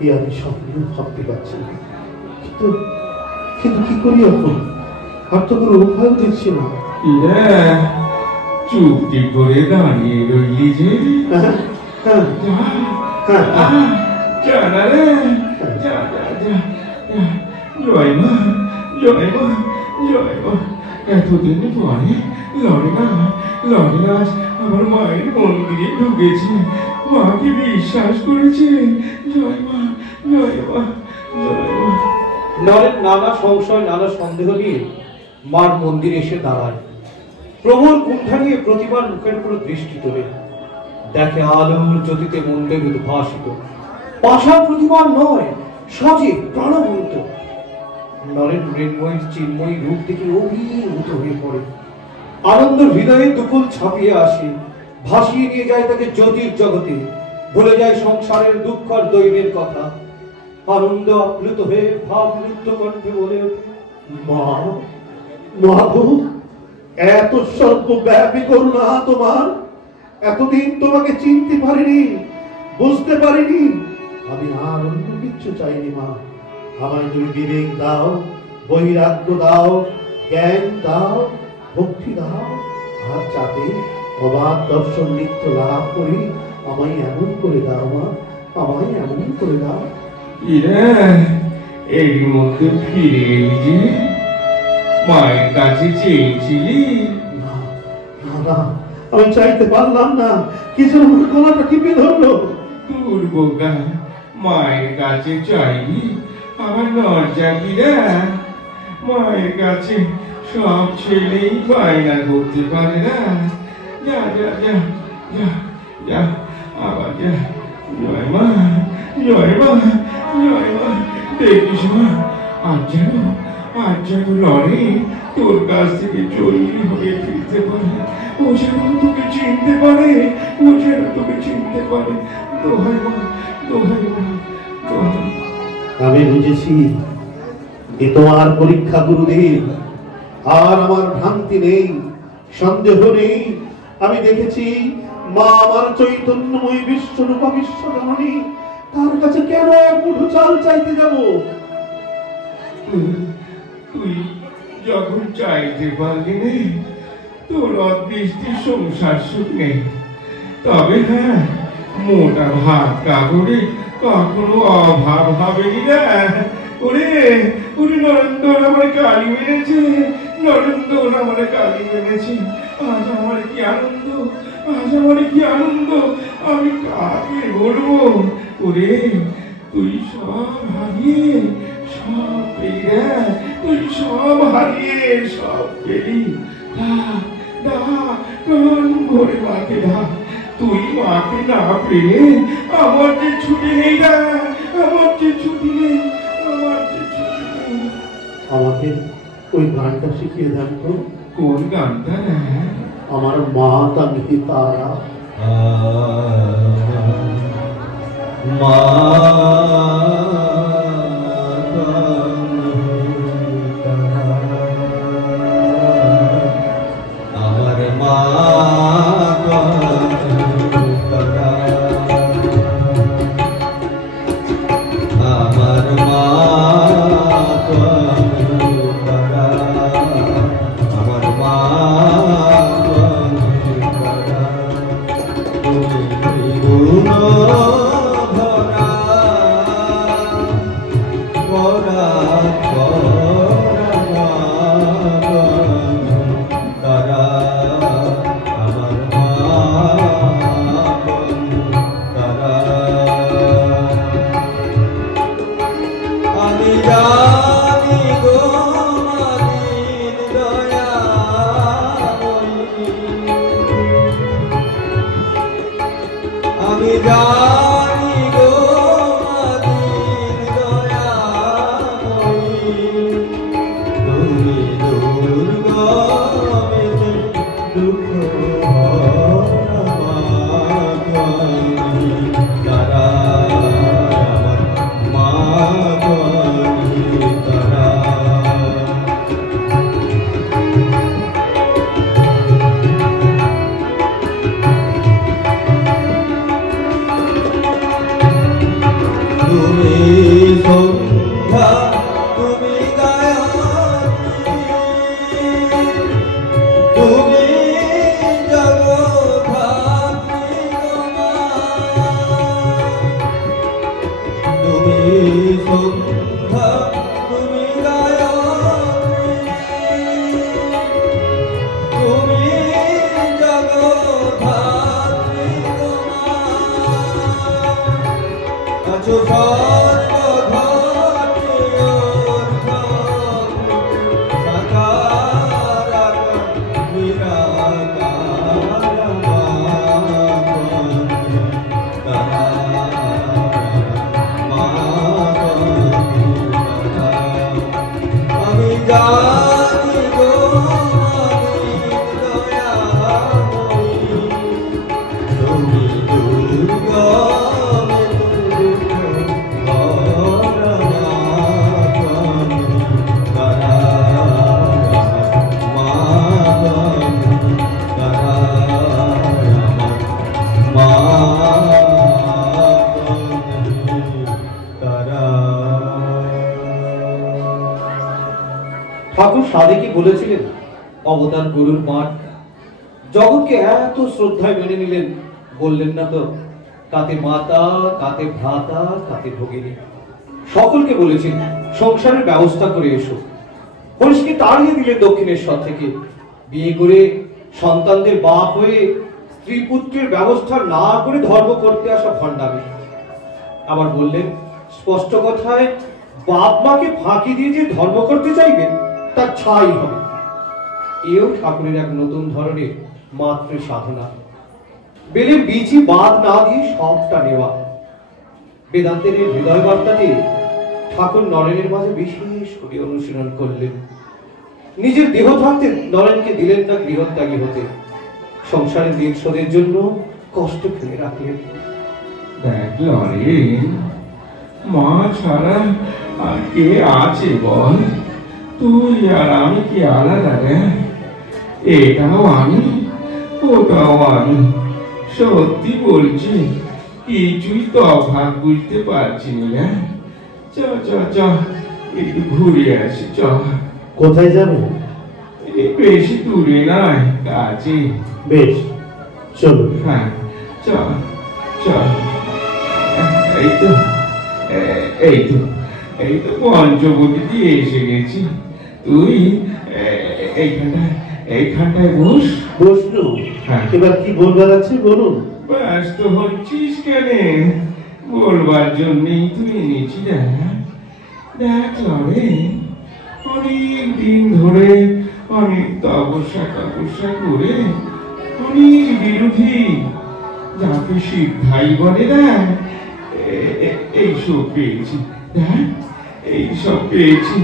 এ আমি স্বপ্ন ভাবতে পারছি না। কিন্তু কিন্তু কি করি এখন? আর তো কোনো উপায় দেখছি না। চুপটি করে দাঁড়িয়ে রইলি যে। জয় মা, জয় মা, জয় মা। এতদিন পরে লরেনাস আমার মায়ের মন্দিরে ঢুকেছে, মাকে বিশ্বাস করেছে। জয় মা, জয় মা, জয় মা। নরেন নানা সংশয় নানা সন্দেহ নিয়ে মার মন্দিরে এসে দাঁড়ায়। প্রবল কুণ্ঠা নিয়ে প্রতিমার মুখের উপর দৃষ্টি তোলে, দেখে আলোর জ্যোতিতে মন্দির উদ্ভাসিত। পাষাণ প্রতিমার নয়, সজীব প্রাণবন্ত। নরেন মৃন্ময়ীর চিন্ময়ী রূপ দেখে অভিভূত হয়ে পড়ে। আনন্দ হৃদয়ে দুকুল ছাপিয়ে আসে, ভাসিয়ে নিয়ে যায় তাকে জ্যোতির জগতে। ভুলে যায় সংসারের দুঃখ আর দৈন্যের কথা। আনন্দ আপ্লুত হয়ে ভাবলুপ্ত কণ্ঠে বলে ওঠে, মা, মা গো, এত স্বল্প ব্যাপী করুণা তোমার। এতদিন তোমাকে চিনতে পারিনি, বুঝতে পারিনি। আমি আর অন্য কিচ্ছু চাইনি মা। আমায় তুমি বিবেক দাও, বৈরাগ্য দাও, জ্ঞান দাও, ভক্তি দাও, আর যাতে অবাধ দর্শন নিত্য লাভ করি আমায় এমন করে দাও মা, আমায় এমনই করে দাও। এর মধ্যে ফিরে এলি যে, মায়ের কাছে চেয়েছিলি? না না না, আমি চাইতে পারলাম না, কিছু আমার গলাটা টিপে ধরলো। দুর্বোগা, মায়ের কাছে চাইবি আমার লজ্জা কি রে? মায়ের কাছে সব ছেলেই বায়না করতে পারে না। যা যা যা যা যা, আবার যা। জয় মা, জয় মা, জয় মা। দেখিস মা, আজ যেন লড়ে তোর কাছ থেকে জয়ী হয়ে ফিরতে পারে। ও যেন তোকে চিনতে পারে, ও যেন তোকে চিনতে পারে। দোহাই মা, দোহাই মা, দোহাই। আমি বুঝেছি এ তোমার পরীক্ষা গুরুদেব, আর আমার ভ্রান্তি নেই, সন্দেহ নেই। আমি দেখেছি মা আমার চৈতন্যময় বিশ্বরূপা বিশ্বজননী, তার কাছে কেন এক মুঠো চাল চাইতে যাব? তুই যখন চাইতে পারলি নে তোর অদৃষ্টির সংসার সুখ নেই, তবে হ্যাঁ মোটা ভাত কাপড়ে কখনো অভাব হবে না। ওরে ওরে নরেন্দ্র আমার কালি মেরেছে, নরেন্দ্র আমার কালি মেরেছে। আজ আমার কি আনন্দ, আজ আমার কি আনন্দ, আমি কাকে বলবো। ওরে তুই সব হারিয়ে সব পেয়ে, তুই সব হারিয়ে সব পেলি। ভরে মাকে ডাক, তুই মাকে না পেয়ে আমার যে ছুটি নেই না, আমার যে ছুটি নেই, আমার যে ছুটি নেই। আমাকে ওই গানটা শিখিয়ে দেন তো। কোন গানটা? না আমার মা তাঙ্গি তারা। মা আমার মা আমার মা আমার মা ঠাকুর সাধে বলেছিলেন অবতার গুরুর মাঠ, জগৎকে এত শ্রদ্ধায় মেনে নিলেন, বললেন না তো কাতে মাতা, কাতে ভ্রাতা, কাতে ভগিনী। সকলকে বলেছেন সংসারের ব্যবস্থা করে এসো। হরিশকে তাড়িয়ে দিলেন দক্ষিণেশ্বর থেকে। বিয়ে করে সন্তানদের বাপ হয়ে স্ত্রী পুত্রের ব্যবস্থা না করে ধর্ম করতে আসা ভণ্ডামি। আবার বললেন স্পষ্ট কথায়, বাপ মাকে ফাঁকি দিয়ে যে ধর্ম করতে চাইবেন তার ছাই হবে। এও ঠাকুরের এক নতুন ধরনের মাতৃ সাধনা। বেলের বীজই বাদ না দিয়ে সবটা নেওয়া। বেদান্তের এই হৃদয় বার্তাটি ঠাকুর নরেনের মাঝে বিশেষ করে অনুশীলন করলেন। নিজের দেহ থাকতে নরেনকে দিলেন না গৃহত্যাগী হতে। সংসারের দিন শোধের জন্য কষ্ট ফেলে রাখলেন। দেখ নরেন, মা ছাড়া আর কে আছে বল? তুই আর আমি কি আলাদা রে? এটাও আমি, ওটাও আমি। সত্যি বলছি, কিছুই তফাৎ বুঝতে পারছি না। চ চ চ একটু ঘুরে আসি। চ কোথায় যাবেন? বেশি দূরে নয়, কাছে। বেশ, চলুন। হ্যাঁ, চল চল। এই তো এই তো এই তো পঞ্চবটি দিয়ে এসে গেছি। তুই এইখানটায় বস। বসলু, হ্যাঁ। এবার কি বলবার আছে বলুন। ব্যস্ত হচ্ছিস কেন? বলবার জন্যই তুই এনেছি। দেখ লড়ে, অনেক দিন ধরে অনেক তপস্যা করে অনেক বিরোধী, যাকে সিদ্ধাই বলে, দেখ এইসব পেয়েছি। দেখ এইসব পেয়েছি,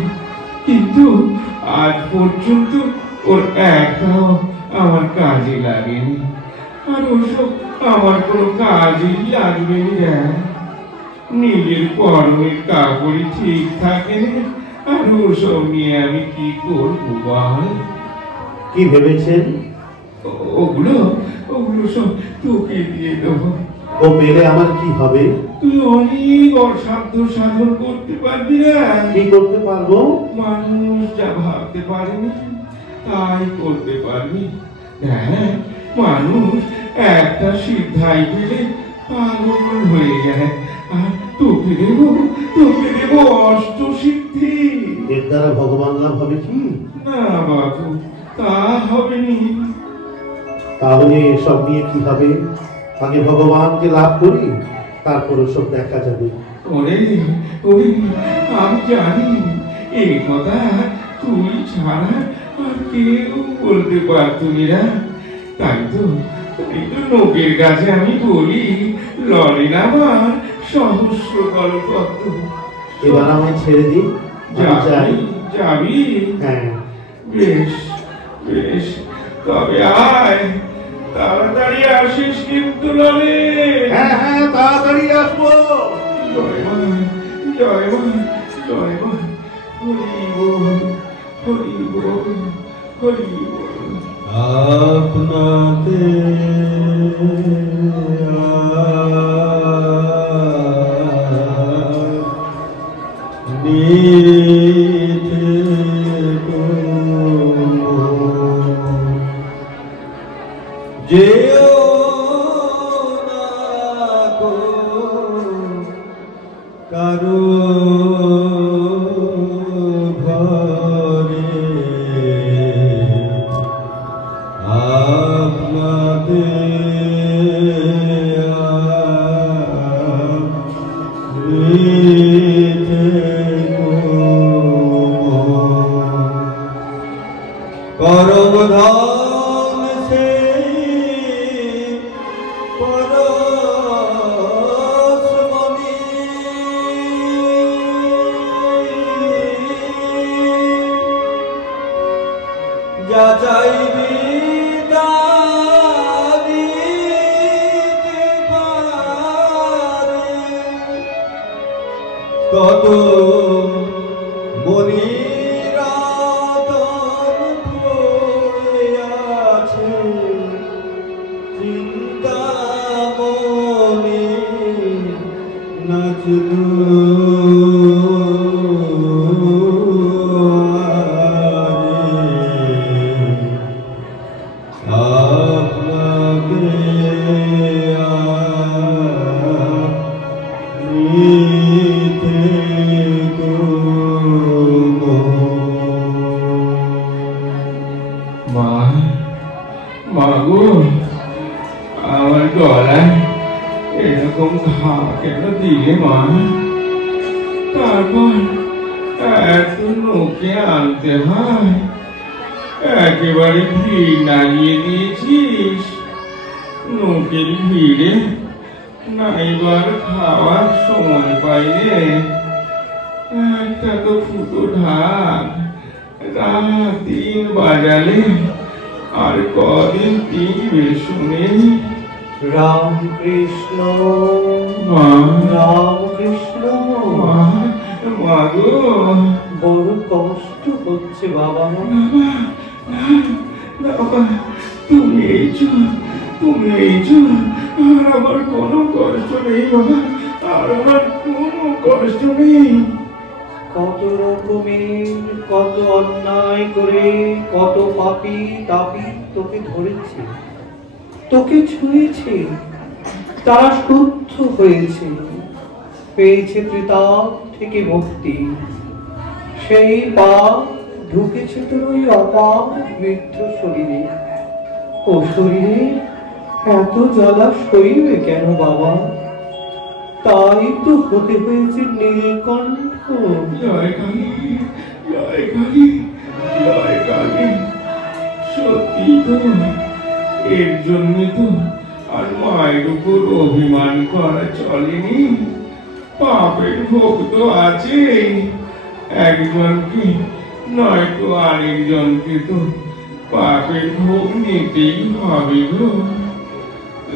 কিন্তু আজ পর্যন্ত ওর একটাও আমার কাজে লাগেনি। আর ওসব আমার কোনো কাজেই লাগবে না। নিজের পরনের কাপড়ই ঠিক থাকে না, আর ওসব নিয়ে আমি কি করবো বল? কি ভেবেছেন? ওগুলো ওগুলো সব তোকে দিয়ে দেবো। ও পেলে আমার কি হবে? তুই অনেক অসাধ্য সাধন করতে পারবি না। কি করতে পারবো? মানুষ যা ভাবতে পারেনি তাই করতে পারবি। হ্যাঁ, মানুষ একটা সিদ্ধাই পেলে পাগল হয়ে যায়। আর তোকে দেব অষ্টসিদ্ধি। এর দ্বারা ভগবান লাভ হবে কি? না বাবু, তা হবে নি। তাহলে এসব নিয়ে কি হবে? আগে ভগবানকে লাভ করি, তারপর সব দেখা যাবে। ওরে ওরে, আমি জানি এই কথা তুই ছাড়া আর কেউ বলতে পারতুনি না। তাই তো লোকের কাছে আমি বলি, লড়ে না আমার সহস্র কল্পত্র। এবার আমায় ছেড়ে দিন, আমি যাই। যাবি? হ্যাঁ। বেশ বেশ, তবে আয়, তাড়াতাড়ি আসিস কিন্তু লড়ে। হ্যাঁ হ্যাঁ, তাড়াতাড়ি আসবো। জয় মা, জয় মা, জয় মা। হরি বল, হরি বল, হরি বল। আপনাতে যেও না গো কারো ঘরে, পরম ধাম সে পরশমণি, যা চাইবি তা দিতে পারে। কত মনিরাতন পড়ে আছে চিন্তামণি, নাচলু মা, মাগো, আমার গলায় এরকম ঘা কেন দিলে মা? তারপর এত লোকে আনতে হয়, একেবারে ভিড় নাড়িয়ে দিয়েছিস। লোকের ভিড়ে নাইবার খাওয়ার সময় পাইলে একটা তো ফুটো ঢাক রাত দিন বাজালে আর কদিন টিকবে শুনে। রামকৃষ্ণ মা, রামকৃষ্ণ, মাগো, বড় কষ্ট হচ্ছে বাবা। তুমি এইছো, তুমি এইছো, আর আমার কোনো কষ্ট নেই বাবা, আর আমার কোনো কষ্ট নেই। কত রকমের, কত অন্যায় করে, কত পাপী তাপী তোকে ধরেছে, তোকে ছুঁয়েছে, তারা শুদ্ধ হয়েছে, পেয়েছে ত্রিতাপ থেকে মুক্তি। সেই পাপ ঢুকেছে তোর ওই অপাপ বৃদ্ধ শরীরে। ও শরীরে এত জ্বালা সইবে কেন বাবা? তাই তো হতে হয়েছে নীলকণ্ঠ। জয় কালী, জয় কালী, জয় কালী। সত্যি তো, এর জন্য তো আর মায়ের উপর অভিমান করা চলেনি। পাপের ভোগ তো আছেই, একজনকে নয়তো আরেকজনকে তো পাপের ভোগ নিতেই হবে গো।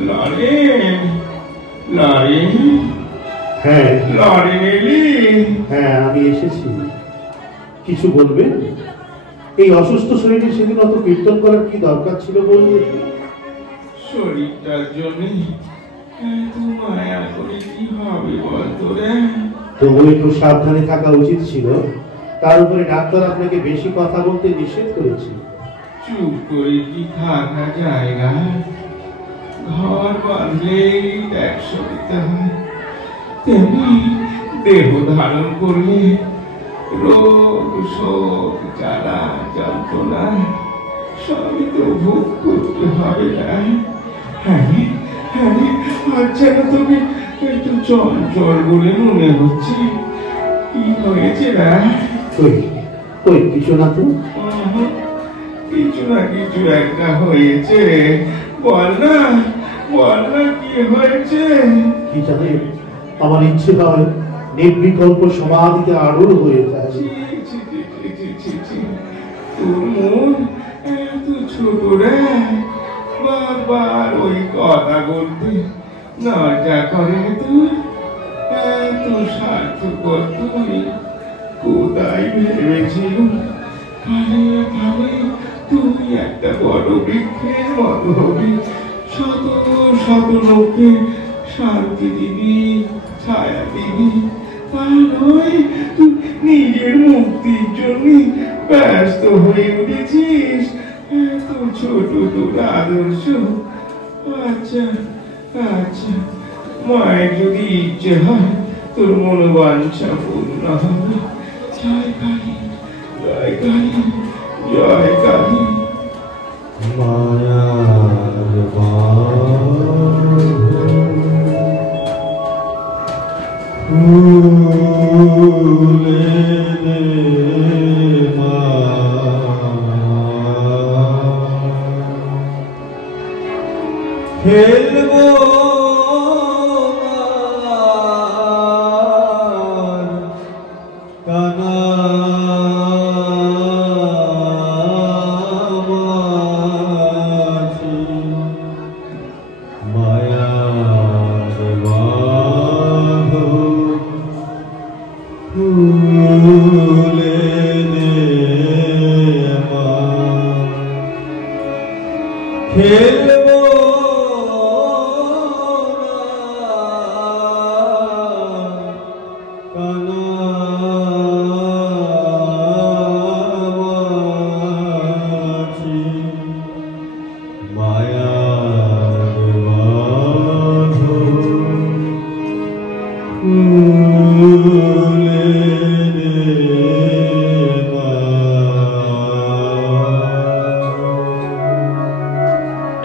লরেন, লরেন, হ্যাঁ লরেন এলি? হ্যাঁ, আমি এসেছি। কিছু বলবেন? এই অসুস্থ শরীরে সেদিন অত কীর্তন করার কি দরকার ছিল বলবেন? শরীরটার জন্য এত মায়া করে কি হবে বলতো রে? তবু একটু সাবধানে থাকা উচিত ছিল। তার উপরে ডাক্তার আপনাকে বেশি কথা বলতে নিষেধ করেছে। চুপ করে কি থাকা জায়গা? ঘর বাঁধলেই একশো দিতে হয়, তেমনি দেহ ধারণ করলে রোগ শোক জ্বালা যন্ত্রণা সবই তো ভোগ করতে হবে না? হ্যাঁ হ্যাঁ, আর যেন তোকে একটু চঞ্চল বলে মনে হচ্ছে। কি হয়েছে না? কই কই কিছু না তো। কিছু না কিছু একটা হয়েছে। বল না, বল না কি হয়েছে? কি জানেন, আমার ইচ্ছে হয় নির্বিকল্প সমাধিতে আড়ুল হয়ে যায়। ছি, ছি, ছি, ছি, ছি, ছি, ছি। তোর মন এত ছোট রে, বারবার ওই কথা বলতে লজ্জা করে তুই? এত স্বার্থপর তুই? কোথায় ভেবেছিল কালে কালে তুই একটা বড় বৃক্ষের মতো হবি, শত শত লোককে শান্তি দিবি, ছায়া দিবি। তা নয়, তুই নিজের মুক্তির জন্য ব্যস্ত হয়ে উঠেছিস। এত ছোট তোর আদর্শ। আচ্ছা আচ্ছা, মায়ের যদি ইচ্ছে হয় তোর মনোবাঞ্ছা পূর্ণ হবে। জয় কালী, জয় কালী, জয় কালী। মায়ার খেলবো কানা মায়ার বাঁধো ফুলে খেলবো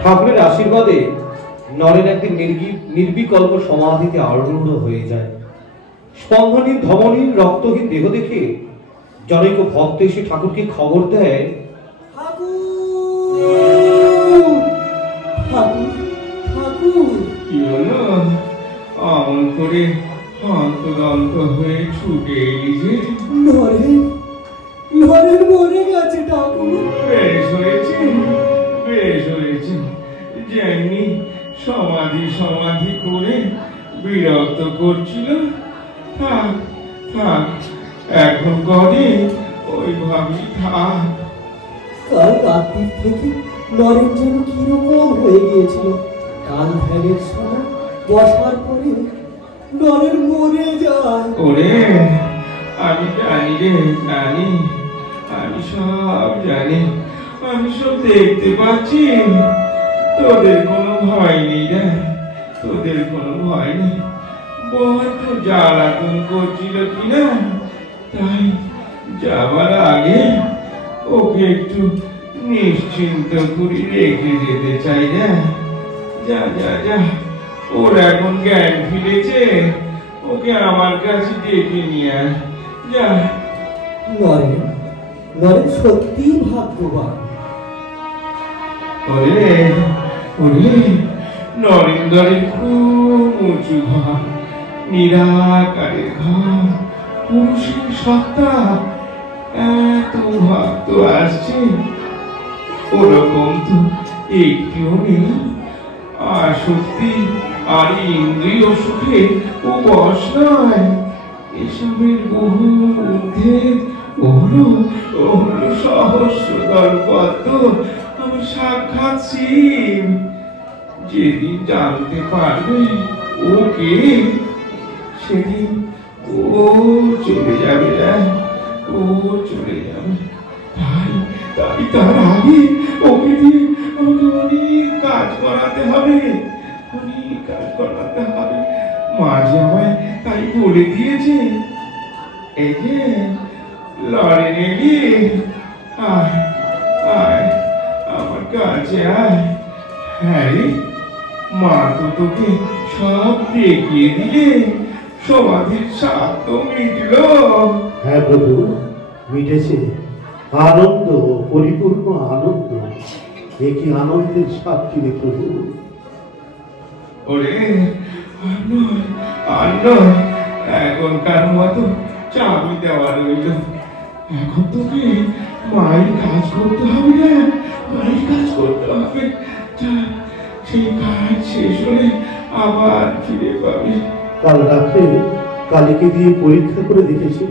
ঠাকুরের আশীর্বাদে নরেন একদিন নির্বিকল্প সমাধিতে আরূঢ় হয়ে যায়। স্পন্দনীর ধমনীর রক্তহীন দেহ দেখে জনৈক ভক্ত এসে ঠাকুরকে খবর দেয়, কি হলো? অমন করে হন্তদন্ত হয়ে ছুটে এলি যে? নরেন মরে গেছে ঠাকুর। বেশ হয়েছে, বেশ হয়েছে। যেমনি সমাধি সমাধি করে বিরক্ত করছিল, থাক থাক, এখন করে ওইভাবেই থাক। কাল রাত্রির থেকে নরেন যেন কিরকম হয়ে গিয়েছিল। কাল ধ্যানের সময় বসার পরে নরেন মরে যায়। ওরে, আমি জানি রে, জানি, আমি সব জানি, আমি সব দেখতে পাচ্ছি। তোদের কোনো ভয় নেই রে, তোদের কোনো ভয় নেই। বড্ড জ্বালাতন করছিল কিনা, তাই যাবার আগে ওকে একটু নিশ্চিন্ত করে রেখে যেতে চাই রে। যা যা যা, ওর এখন জ্ঞান ফিরেছে, ওকে আমার কাছে ডেকে নিয়ে আয়, যা। নরেন, নরেন সত্যিই ভাগ্যবান। ওরে ওরে, নরেন্দ্রের খুব উঁচু ঘর, নিরাকারের ঘর, পুরুষের সত্তা, এত ভক্ত আসছে, ওরকম তো একটিও নেই। আসক্তি আর ইন্দ্রিয় সুখে ও বশ নয়, এসবের বহু ঊর্ধ্বে হলো সহস্রদল পদ্ম আমার সাক্ষাৎ শিব। যেদিন জানতে পারবে ও কে, সেদিন ও চলে যাবে রে, ও চলে যাবে। তাই তাই তার আগে ওকে দিয়ে আমাকে অনেক কাজ করাতে হবে, অনেক কাজ করাতে হবে। মাঝে আমায় তাই বলে দিয়েছে। এই যে লড়ে নেবি, আয় আয় আমার কাছে আয়। হ্যাঁ রে, মা তো তোকে সব দেখিয়ে দিলে, সমাধির স্বাদ তো মিটল। হ্যাঁ প্রভু, মিটেছে। আনন্দ, পরিপূর্ণ আনন্দ। এ কি আনন্দের স্বাদ রে প্রভু। ওরে আর নয়, আর নয়, এখনকার মতো চাবি দেওয়া রইল। এখন তোকে মায়ের কাজ করতে হবে না, মায়ের কাজ করতে হবে। সেই কাজ শেষ হলে আবার ফিরে পাবি। কাল রাত্রে কালীকে দিয়ে পরীক্ষা করে দেখেছিল।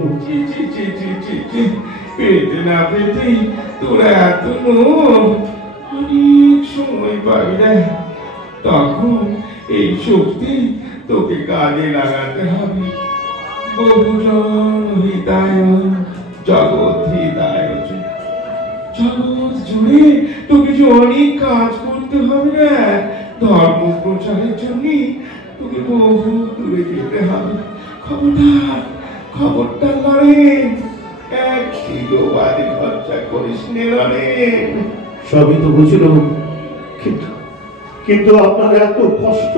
পেতে না পেতে তোরা এত অনেক সময় পাবি না, তখন এই শক্তি তোকে কাজে লাগাতে হবে। বহুজন হিতায় জগৎ হিতায়, জগৎ জুড়ে তোকে যে অনেক কাজ করতে হবে না। ধর্ম প্রচারের জন্য তোকে বহু দূরে যেতে হবে। খবরদার, খবরদার লড়েন, 1 কিলো বাদে খরচা করিস নে লড়েন। সবই তো বুঝলাম, কিন্তু কিন্তু আপনার এত কষ্ট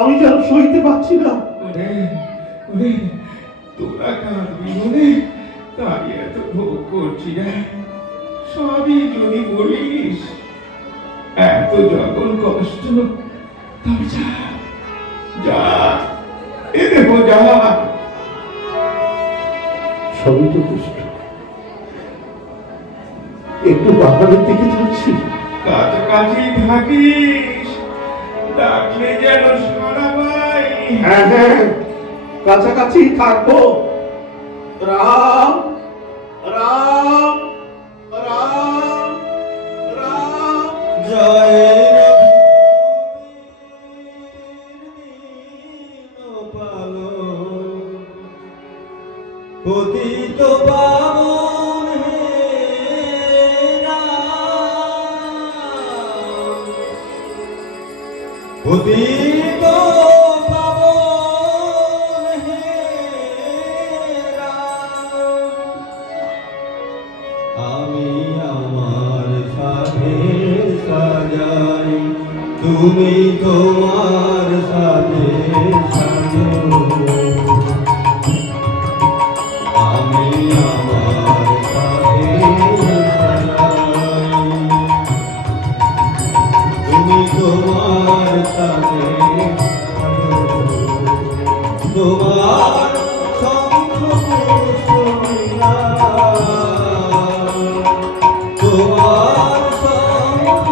আমি যেন সইতে পারছি না। ওরে ওরে, তোরা কাঁদবি বলে তাই এত ভোগ করছি না। সবই যদি বলিস এত যখন কষ্ট, তবে যা যা, এ দেখো যা। সবই তো কষ্ট, একটু পাহাড়ের দিকে যাচ্ছি। কাছাকাছি থাকিস, ডাকলে যেন সারা পাই। হ্যাঁ হ্যাঁ, কাছাকাছি থাকবো। রাম রাম রাম রাম। জয় পতিত পাবন হে রাম, পতিত পাবন হে রাম। আমি আমার সাথে সাজাই, তুমি তোমার সাথে সাজো। আমি আমার সাথে সাজাই, তুমি তোমার সাথে সাজো। তোমার শঙ্খ পুষ্প বিলাস, তোমার শঙ্খ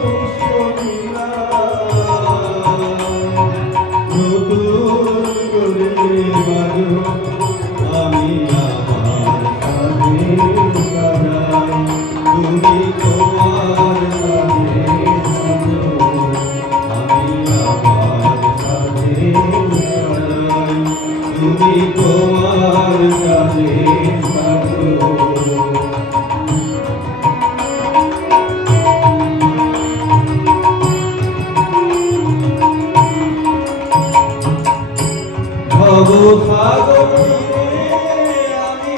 পুষ্প বিলাস, নতুন করে বাজো। আমি আমার সাথে সাজাই, তুমি তোমার সাথে সাজো। আমি সাগর তীরে আমি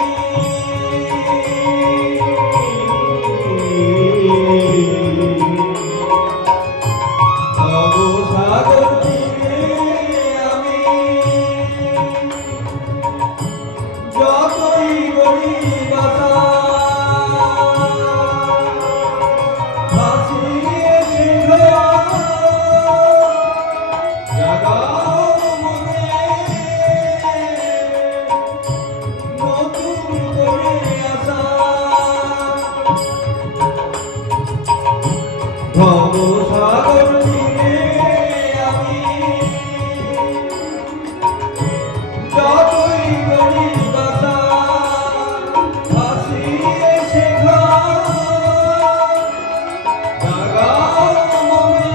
সাগর তীরে আমি যতই গড়ি বাসা ভাসিয়ে জাগাও মনে নতুন করে আসা ভবসাগর তীরে আমি যতই গড়ি বাসা ভাসিয়ে জাগাও মনে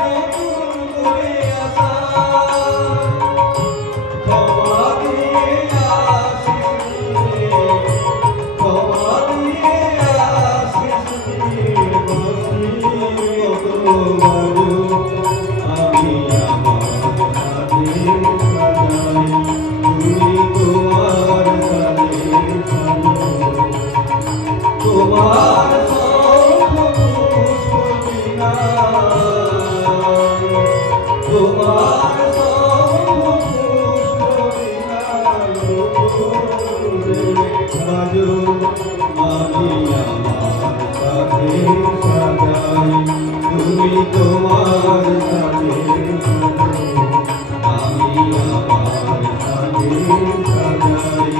নতুন করে আসা ক্ষমা দিয়ে আশিস দিয়ে বসি কত বাজো আমি আমার সাথে সাজাই তুমি তোমার সাথে তোমার তোমার বাজো আমি আমার সাথে সাজাই তুমি তোমার সাথে আমি আমার সাথে সাজাই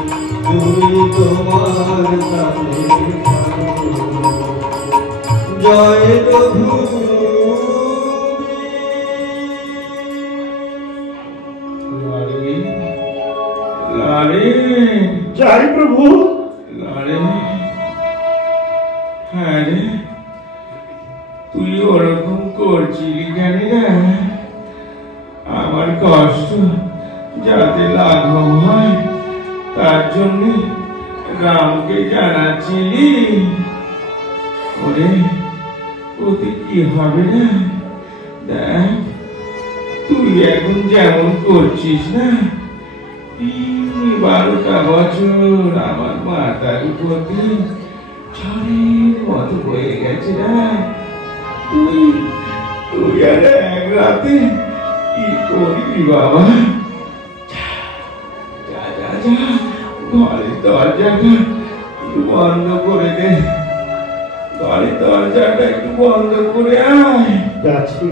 তুমি তোমার সাথে জয় রঘু লারে লারে জয় প্রভু। লারে হ্যাঁ রে, তুই ওরকম করছিলি কেন রে? আমার কষ্ট যাতে লাঘব হয় তার জন্য রামকে জানাচ্ছিলি। ওরে ওতে কি হবে না, দেখ তুই এখন যেমন করছিস না, 12টা বছর আমার মাতার প্রতি ঝড়ের মতো বয়ে গেছে না। তুই আর এক রাতে কি করবি বাবা? যা যা যা, ঘরের দরজাটা একটু বন্ধ করে দে, ঘরের দরজাটা একটু বন্ধ করে আয়। যাচ্ছি।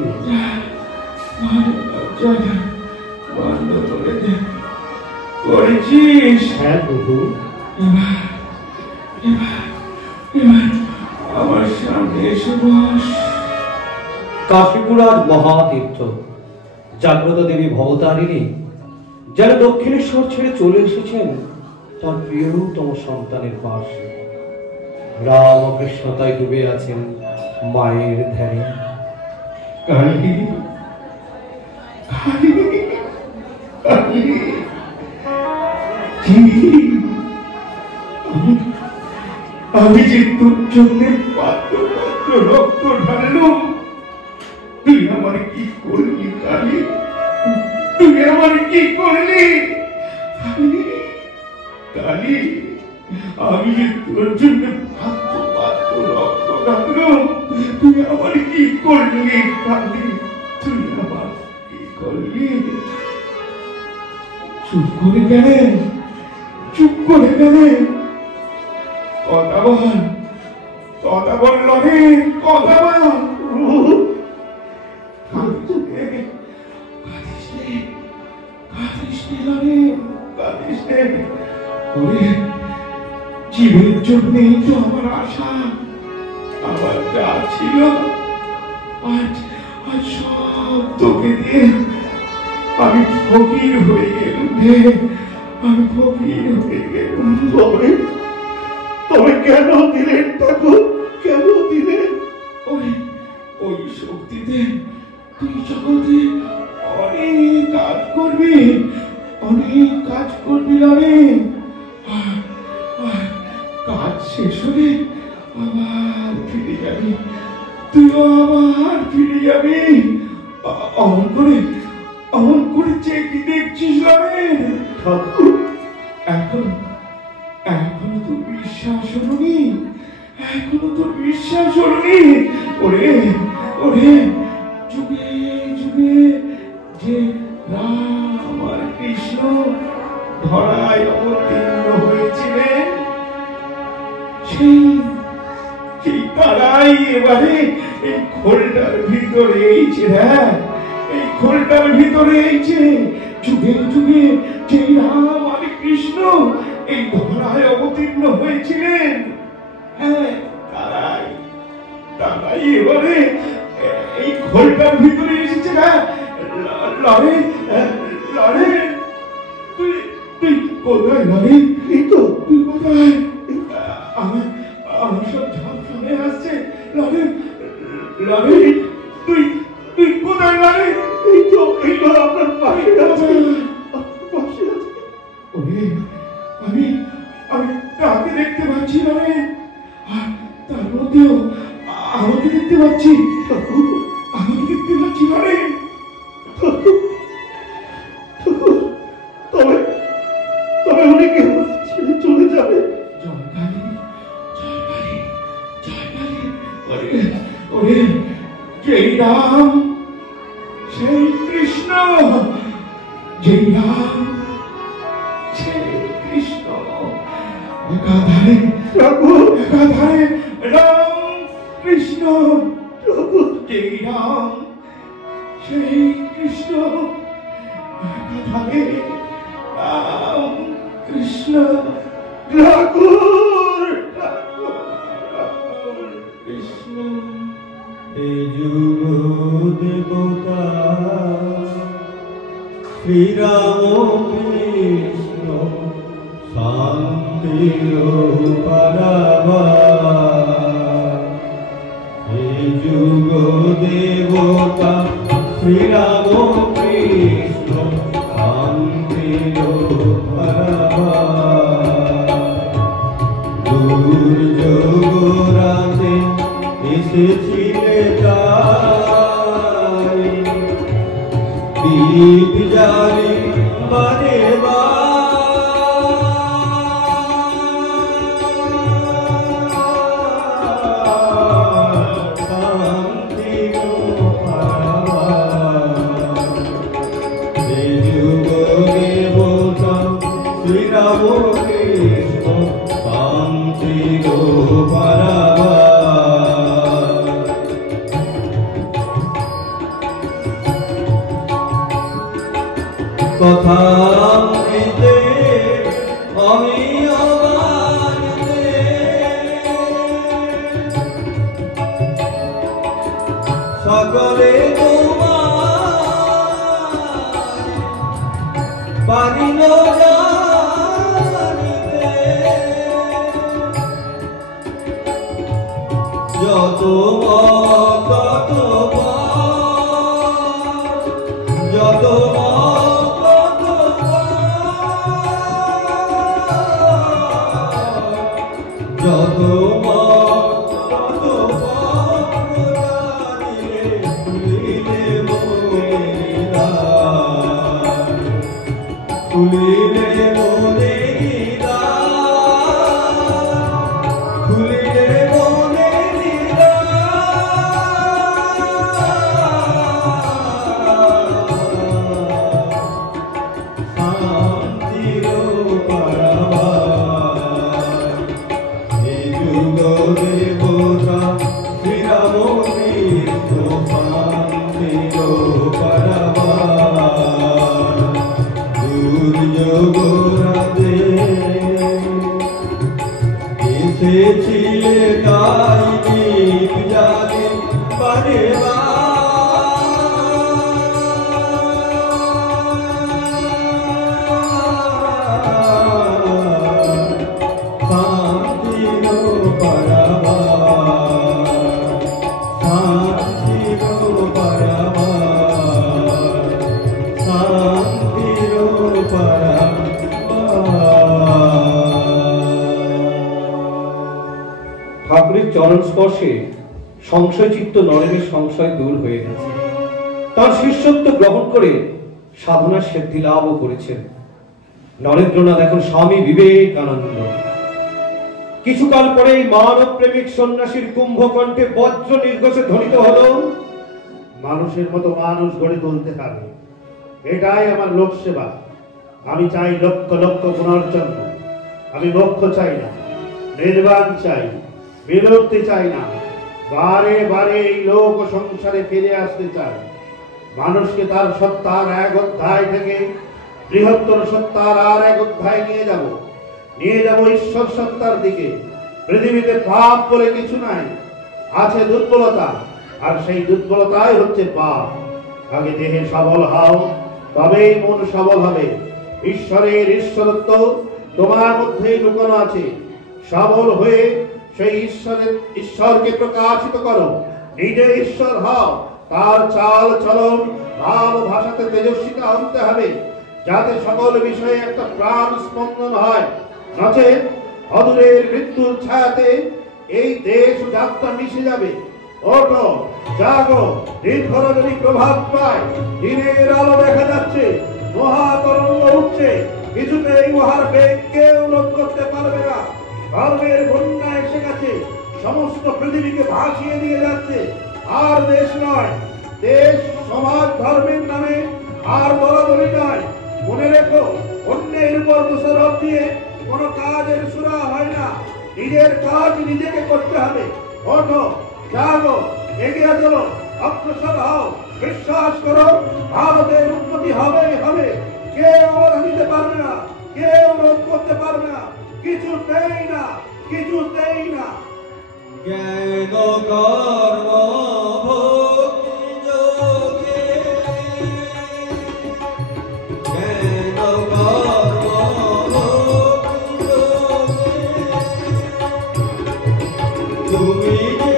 ঘরের দরজাটা বন্ধ করে দে। করেছিস? হ্যাঁ প্রভু। এবার আমার সামনে এসে বস। কাশীপুরাজ মহাতীর্থ জাগ্রত দেবী ভবতারিণী যেন দক্ষিণেশ্বর ছেড়ে চলে এসেছেন তার প্রিয়তম সন্তানের পাশে। রামকৃষ্ণতায় ডুবে আছেন মায়ের ধ্যানে। কালী কালী কালী, আমি যে তোর জন্য পাত্র পাত্র রক্ত ঢাললাম, তুই আমার কি করলি কালী? তুই আমার কি করলি কালী? আমি যে তোর জন্য পাত্র পাত্র রক্ত ঢাললাম, তুই আমার কি করলি কালী? তুই আমার কি করলি? চুপ করে গেলেন, চুপ করে গেলেন। কথা বল, কথা বল লড়ে, কথা বল। জীবের জন্যই তো আমার আশা, আমার যা ছিল আজ আজ সব তোকে দিয়ে আমি ফকির হয়ে গেলাম রে, আমি ফকির হয়ে গেলাম। তবে কেন দিলেন ঠাকুর, কেন দিলেন? ওই শক্তিতে তুই জগতে অনেক কাজ করবি, অনেক কাজ করবি রে। কাজ শেষ হলে আবার ফিরে যাবি, তুইও আবার ফিরে যাবি। অমন করে অমন করে চেয়ে দেখছিস নরেন? ঠাকুর, এখন এখনো তোর বিশ্বাস হলনি? এখনো তোর বিশ্বাস হলনি? ওরে ওরে, যুগে যুগে যে রাম আর কৃষ্ণ ধরায় অবতীর্ণ হয়েছিলেন, সেই তারাই এবারে এই খোলটার ভিতরে এইছে। হ্যাঁ, এই খোলটার ভিতরে এইছে। যুগে যুগে যে রাম আর কৃষ্ণ এই ধরায় অবতীর্ণ হয়েছিলেন, হ্যাঁ, তারাই এবারে এই খোলটার ভিতরে এসেছে। না লড়ে লড়ে, তুই কোথায় লড়ে? এই তো, তুই কোথায়? আমার সব ঝাপ শুনে আসছে। লড়ে লড়ে, তুই কোথায় লড়ে? এই তো আপনার পাশে আছে। ওরে, আমি তাকে দেখতে পাচ্ছি লড়ে, আর তার মধ্যেও আমাকে দেখতে পাচ্ছি। আমাকে দেখতে পাচ্ছি লড়ে। তবে উনি কেউ ছেড়ে চলে যাবে? ওরে, যেই রাম সেই কৃষ্ণ, যেই রাম সেই কৃষ্ণ, একাধারে রাম কৃষ্ণ, যেই রাম সেই কৃষ্ণ, একাধারে রাম কৃষ্ণ। ঠাকুর, কৃষ্ণ এই যুগ দেবতা শ্রীরাম কৃষ্ণ শান্তির পারাবা। এই যুগ দেবতা শ্রীরাম কৃষ্ণ শান্তির পারাবা। দুর্যোগ রাতে এসেছিলে তাই দীপ জালি বারে শান্তি যুগ দেবতা শ্রীরাম কৃষ্ণ শান্তি পারাবা। কথা দিতে আমি অবানিতে সকলে তোমার পারিল জানিতে। যত তত যত যত খুলিলে মনে খুলিলে মনে শান্তির পারাবা। এই যুগ দেবতা শ্রীরাম কৃষ্ণ শান্তির পারাবা। দুর্যোগ রাতে এসেছিলে তাই দীপ জাগে পারেবা। শান্তির পারাবা, শান্তির পারাবা, শান্তির ঠাকুরের চরণ স্পর্শে সংশয়চিত্ত নরেনের সংশয় দূর হয়ে গেছে। তার শিষ্যত্ব গ্রহণ করে সাধনা সিদ্ধি লাভও করেছেন। নরেন্দ্রনাথ এখন স্বামী বিবেকানন্দ। কিছুকাল পরেই মানব প্রেমিক সন্ন্যাসীর কুম্ভকণ্ঠে বজ্র নির্ঘোষে ধ্বনিত হলো, মানুষের মতো মানুষ গড়ে তুলতে হবে, এটাই আমার লোক সেবা। আমি চাই লক্ষ লক্ষ পুনর্জন্ম। আমি মোক্ষ চাই না, নির্বাণ চাই, বিরক্তি চাই না। বারে বারে এই লোক সংসারে ফিরে আসতে চাই। মানুষকে তার সত্তার এক অধ্যায় থেকে বৃহত্তর সত্তার আর এক অধ্যায় নিয়ে যাব ঈশ্বর সত্তার দিকে। পৃথিবীতে পাপ বলে কিছু নাই, আছে দুর্বলতা, আর সেই দুর্বলতাই হচ্ছে পাপ। আগে দেহে সবল হও, তবেই মন সবল হবে। ঈশ্বরের ঈশ্বরত্ব তোমার মধ্যেই লুকানো আছে। সবল হয়ে সেই ঈশ্বরকে প্রকাশিত করো। নিজে ঈশ্বর হও, তার চাল চলন ভাব ভাষাতে তেজস্বিতা আনতে হবে, যাতে সকল বিষয়ে একটা প্রাণ স্পন্দন হয়। নচেত অদূরের মৃত্যুর ছায়াতে এই দেশ যাত্রা মিশে যাবে। ওঠো, জাগো, দিনভর যদি প্রভাব পায়, দিনের আলো দেখা যাচ্ছে, মহাতরঙ্গ উঠছে, কিছুতেই উহার বেগ কেউ রোধ করতে পারবে না। ধর্মের বন্যা এসে গেছে, সমস্ত পৃথিবীকে ভাসিয়ে দিয়ে যাচ্ছে। আর দেশ নয়, দেশ সমাজ ধর্মের নামে আর দলাদলি নয়। মনে রেখো, অন্যের উপর দোষারোপ দিয়ে কোনো কাজের শুরু হয় না। নিজের কাজ নিজেকে করতে হবে। ওঠো, জাগো, এগিয়ে চলো, অগ্রসর হও, বিশ্বাস করো, ভারতের উন্নতি হবে হবে। কেউ বাধা দিতে পারবে না, কেউ রোধ করতে পারবে না, কিছুতেই না, কিছুতেই না। জ্ঞান কর্ম ভক্তি যোগে, জ্ঞান কর্ম ভক্তি যোগে, তুমি যে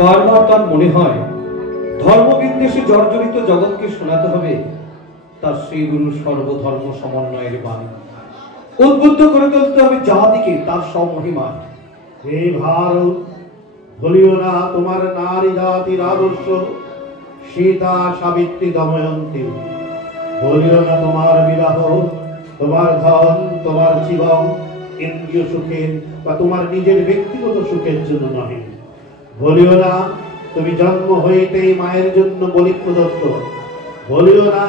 বারবার তার মনে হয় ধর্মবিদ্বেষে জর্জরিত জগৎকে শোনাতে হবে তার শ্রী গুরু সর্বধর্ম সমন্বয়ের বাণী। উদ্বুদ্ধ করে তুলতে হবে জাতিকে তার সমহিমা। হে ভারত, ভুলিও না তোমার নারী জাতির আদর্শ সীতা সাবিত্রী দময়ন্তী। ভুলিও না তোমার বিবাহ তোমার ধন, তোমার জীবন ইন্দ্রিয় সুখের বা তোমার নিজের ব্যক্তিগত সুখের জন্য নহে। বলিও না তুমি জন্ম হইতেই মায়ের জন্য বলি প্রদত্ত। বলিও না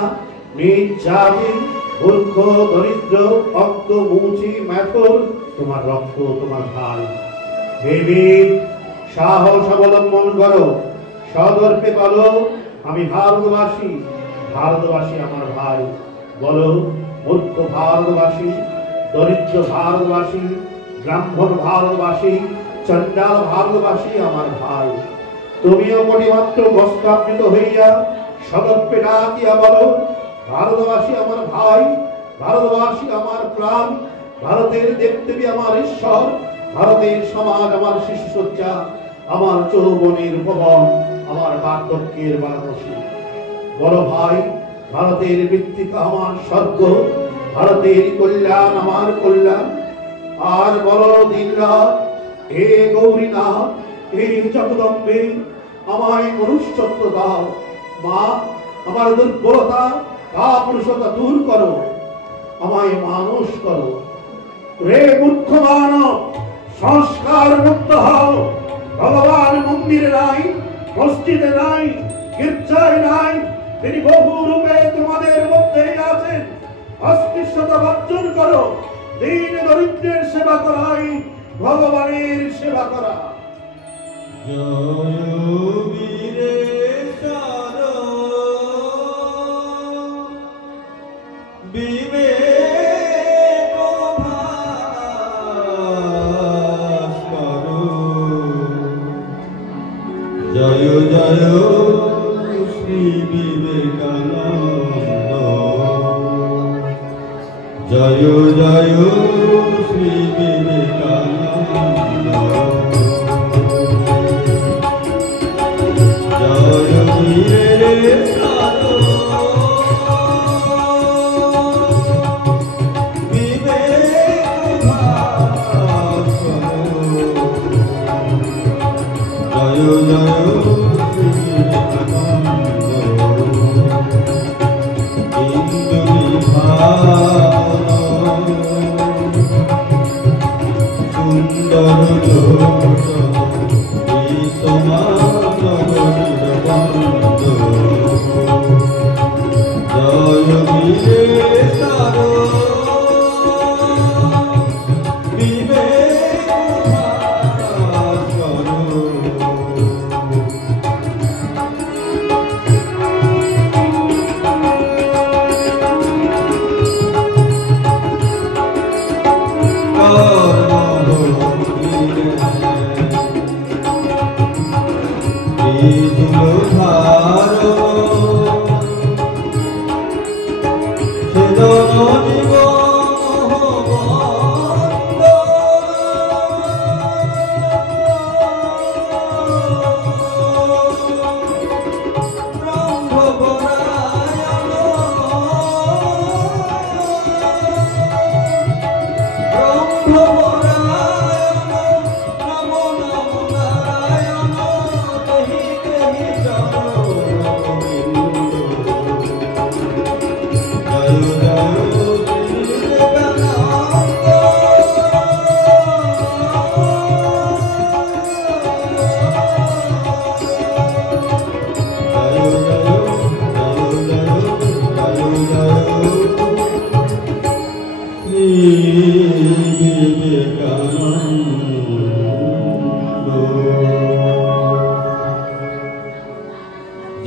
নিজ জাতি মূর্খ দরিদ্র অজ্ঞ মুচি মেথর তোমার রক্ত তোমার ভাই। দেবী সাহস অবলম্বন করো, সদর্পে বলো আমি ভারতবাসী, ভারতবাসী আমার ভাই। বলো মূর্খ ভারতবাসী, দরিদ্র ভারতবাসী, ব্রাহ্মণ ভারতবাসী, চণ্ডাল ভারতবাসী আমার ভাই। তুমিও কোটিমাত্র বস্ত্রাবৃত হইয়া সদর্পে ডাকিয়া বলো ভারতবাসী আমার ভাই, ভারতবাসী আমার প্রাণ, ভারতের দেবদেবী আমার ঈশ্বর, ভারতের সমাজ আমার শিশুসজ্জা, আমার যৌবনের উপবন, আমার বার্ধক্যের বারাণসী। বলো ভাই ভারতের মৃত্তিকা আমার স্বর্গ, ভারতের কল্যাণ আমার কল্যাণ। আর বলো দিনরাত হে গৌরীনাথ, হে জগদম্বে আমায় মনুষ্যত্ব দাও। মা আমার দুর্বলতা কাপুরুষতা দূর করো, আমায় মানুষ করো। রে মূর্খ মানব সংস্কার মুক্ত হও। ভগবান মন্দিরে নাই, মসজিদে নাই, গির্জায় নাই, তিনি বহু রূপে তোমাদের মধ্যেই আছেন। অস্পৃশ্যতা বর্জন করো, দীন দরিদ্রের সেবা করাই ভগবানের সেবা করা। জয় বীরেশ্বর বিবেক ভাস্কর, জয় জয় শ্রী বিবেকানন্দ, জয় জয় শ্রী বিবেকানন্দ, জয় বীরেশ্বর বিবেক ভাস্কর, জয় জয় শ্রী বিবেকানন্দ, হিন্দু বিভাগ সুন্দর সমাজ বন্ধ, জয় বীরেশ্বর বিবেক ভাস্কর।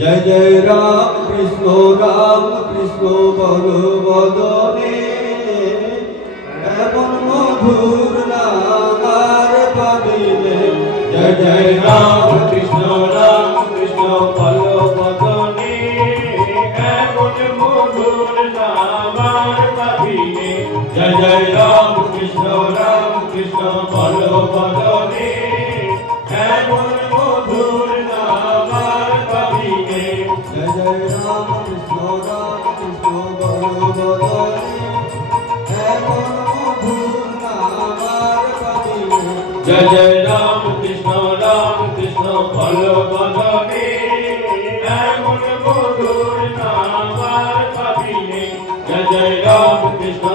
जय जय राम कृष्ण बल बदने एमन मधुर नामार पाबिले। जय जय राम कृष्ण बल बदने एमन मधुर नामार पाबिले। जय जय राम कृष्ण बल बदने एमन मधुर नामार पाबिले। जय जय राम कृष्ण बल बदने एमन मधुर नामार पाबिले। जय जय राम कृष्ण बल बदने एमन मधुर नामार पाबिले। जय जय राम कृष्ण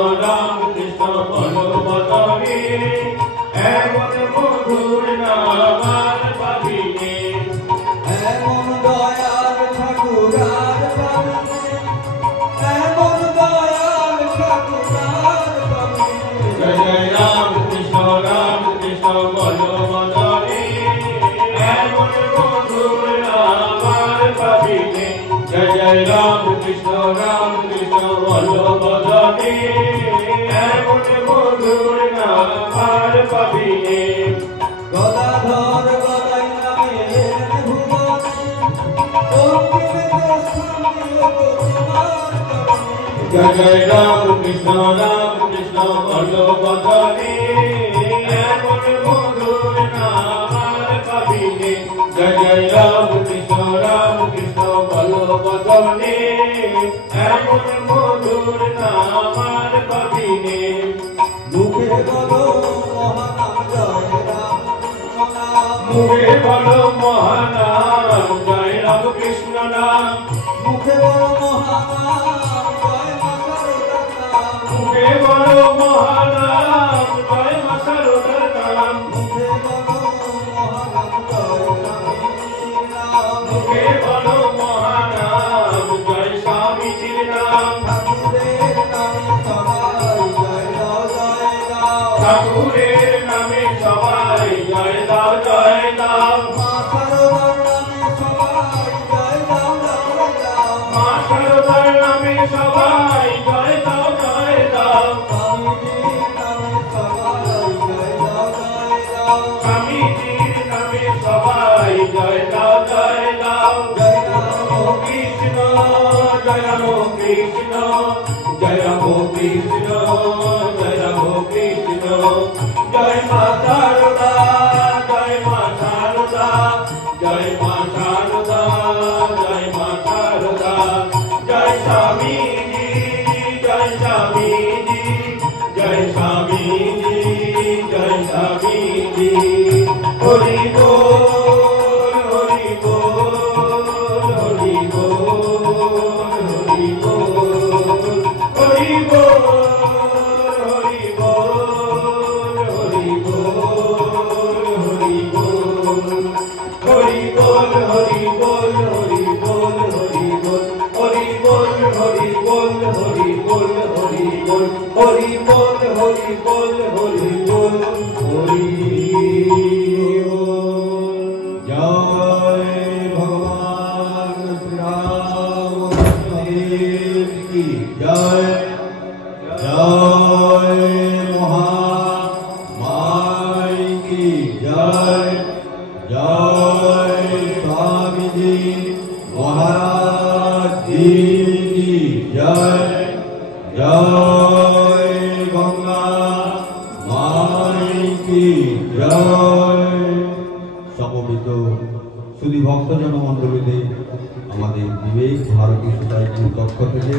কৃষ্ণ রাম কৃষ্ণ বল্লভধনে এমন মধুর নাম আর পাবিনে গদাধর গদাই নামে ভুবনে অঙ্কিতে স্থান দিল তোমার চরণে। জয় জয় রাম কৃষ্ণ বল্লভধনে এমন মধুর নাম আর পাবিনে জয় জয় রাম কৃষ্ণ বল্লভধনে এমন মধুর নাম আর পাবিনে মুখে বলো মহানাম জয় রাম নাম মুখে বলো মহানাম জয় রাম কৃষ্ণ নাম মুখে বলো মহানাম জয় মা শারদার নাম মুখে বলো মহানাম জয় মা শারদার নাম মুখে বলো মহানাম জয় স্বামীজির নাম মুখে বলো মহানাম জয় স্বামীজির নাম ঠাকুরের নামে সবাই জয় দাও জয় দাও ঠাকুরের নামে সবাই জয় দাও জয় দাও মা শারদার নামে সবাই জয় দাও জয় দাও মা শারদার নামে সবাই জয় দাও জয় দাও স্বামীজির নামে সবাই জয় দাও জয় দাও স্বামীজির নামে সবাই জয় দাও জয় দাও জয় রাম কৃষ্ণ জয় রাম কৃষ্ণ জয় রাম কৃষ্ণ জয় মা শারদা জয় মা শারদা জয় মা শারদা জয় মা শারদা জয় স্বামীজি জয় স্বামীজি জয় স্বামীজি জয় স্বামীজি হরি বল হরি বল হরি বল হরি বল হরি বল হরি বল হরি বল হরি বল হরি বল হরি বল হরি বল হরি বল হরি বল হরি বল হরি বল হরি বল হরি বল হরি জয় ভগবান শ্রীরামকৃষ্ণের কি জয় জয় মহামাই কি জয় জয় স্বামীজি মহারাজ জি কি জয় জয় গঙ্গা মাই কি জয়। সমবেত শুধু ভক্তজন মণ্ডলীদের আমাদের বিবেক ভারতী সোসাইটির পক্ষ থেকে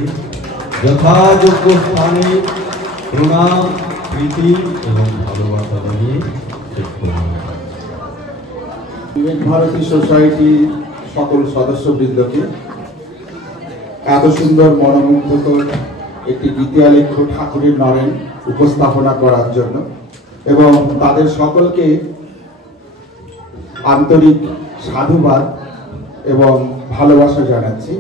যথাযোগ্য স্থানে প্রণাম প্রীতি এবং ভালোবাসা জানিয়ে শেষ করলাম। বিবেক ভারতী সোসাইটি সকল সদস্যবৃন্দকে এত সুন্দর মনোমুগ্ধকর একটি গীতালেখ্য ঠাকুরের নরেন উপস্থাপনা করার জন্য এবং তাদের সকলকে আন্তরিক সাধুবাদ এবং ভালোবাসা জানাচ্ছি।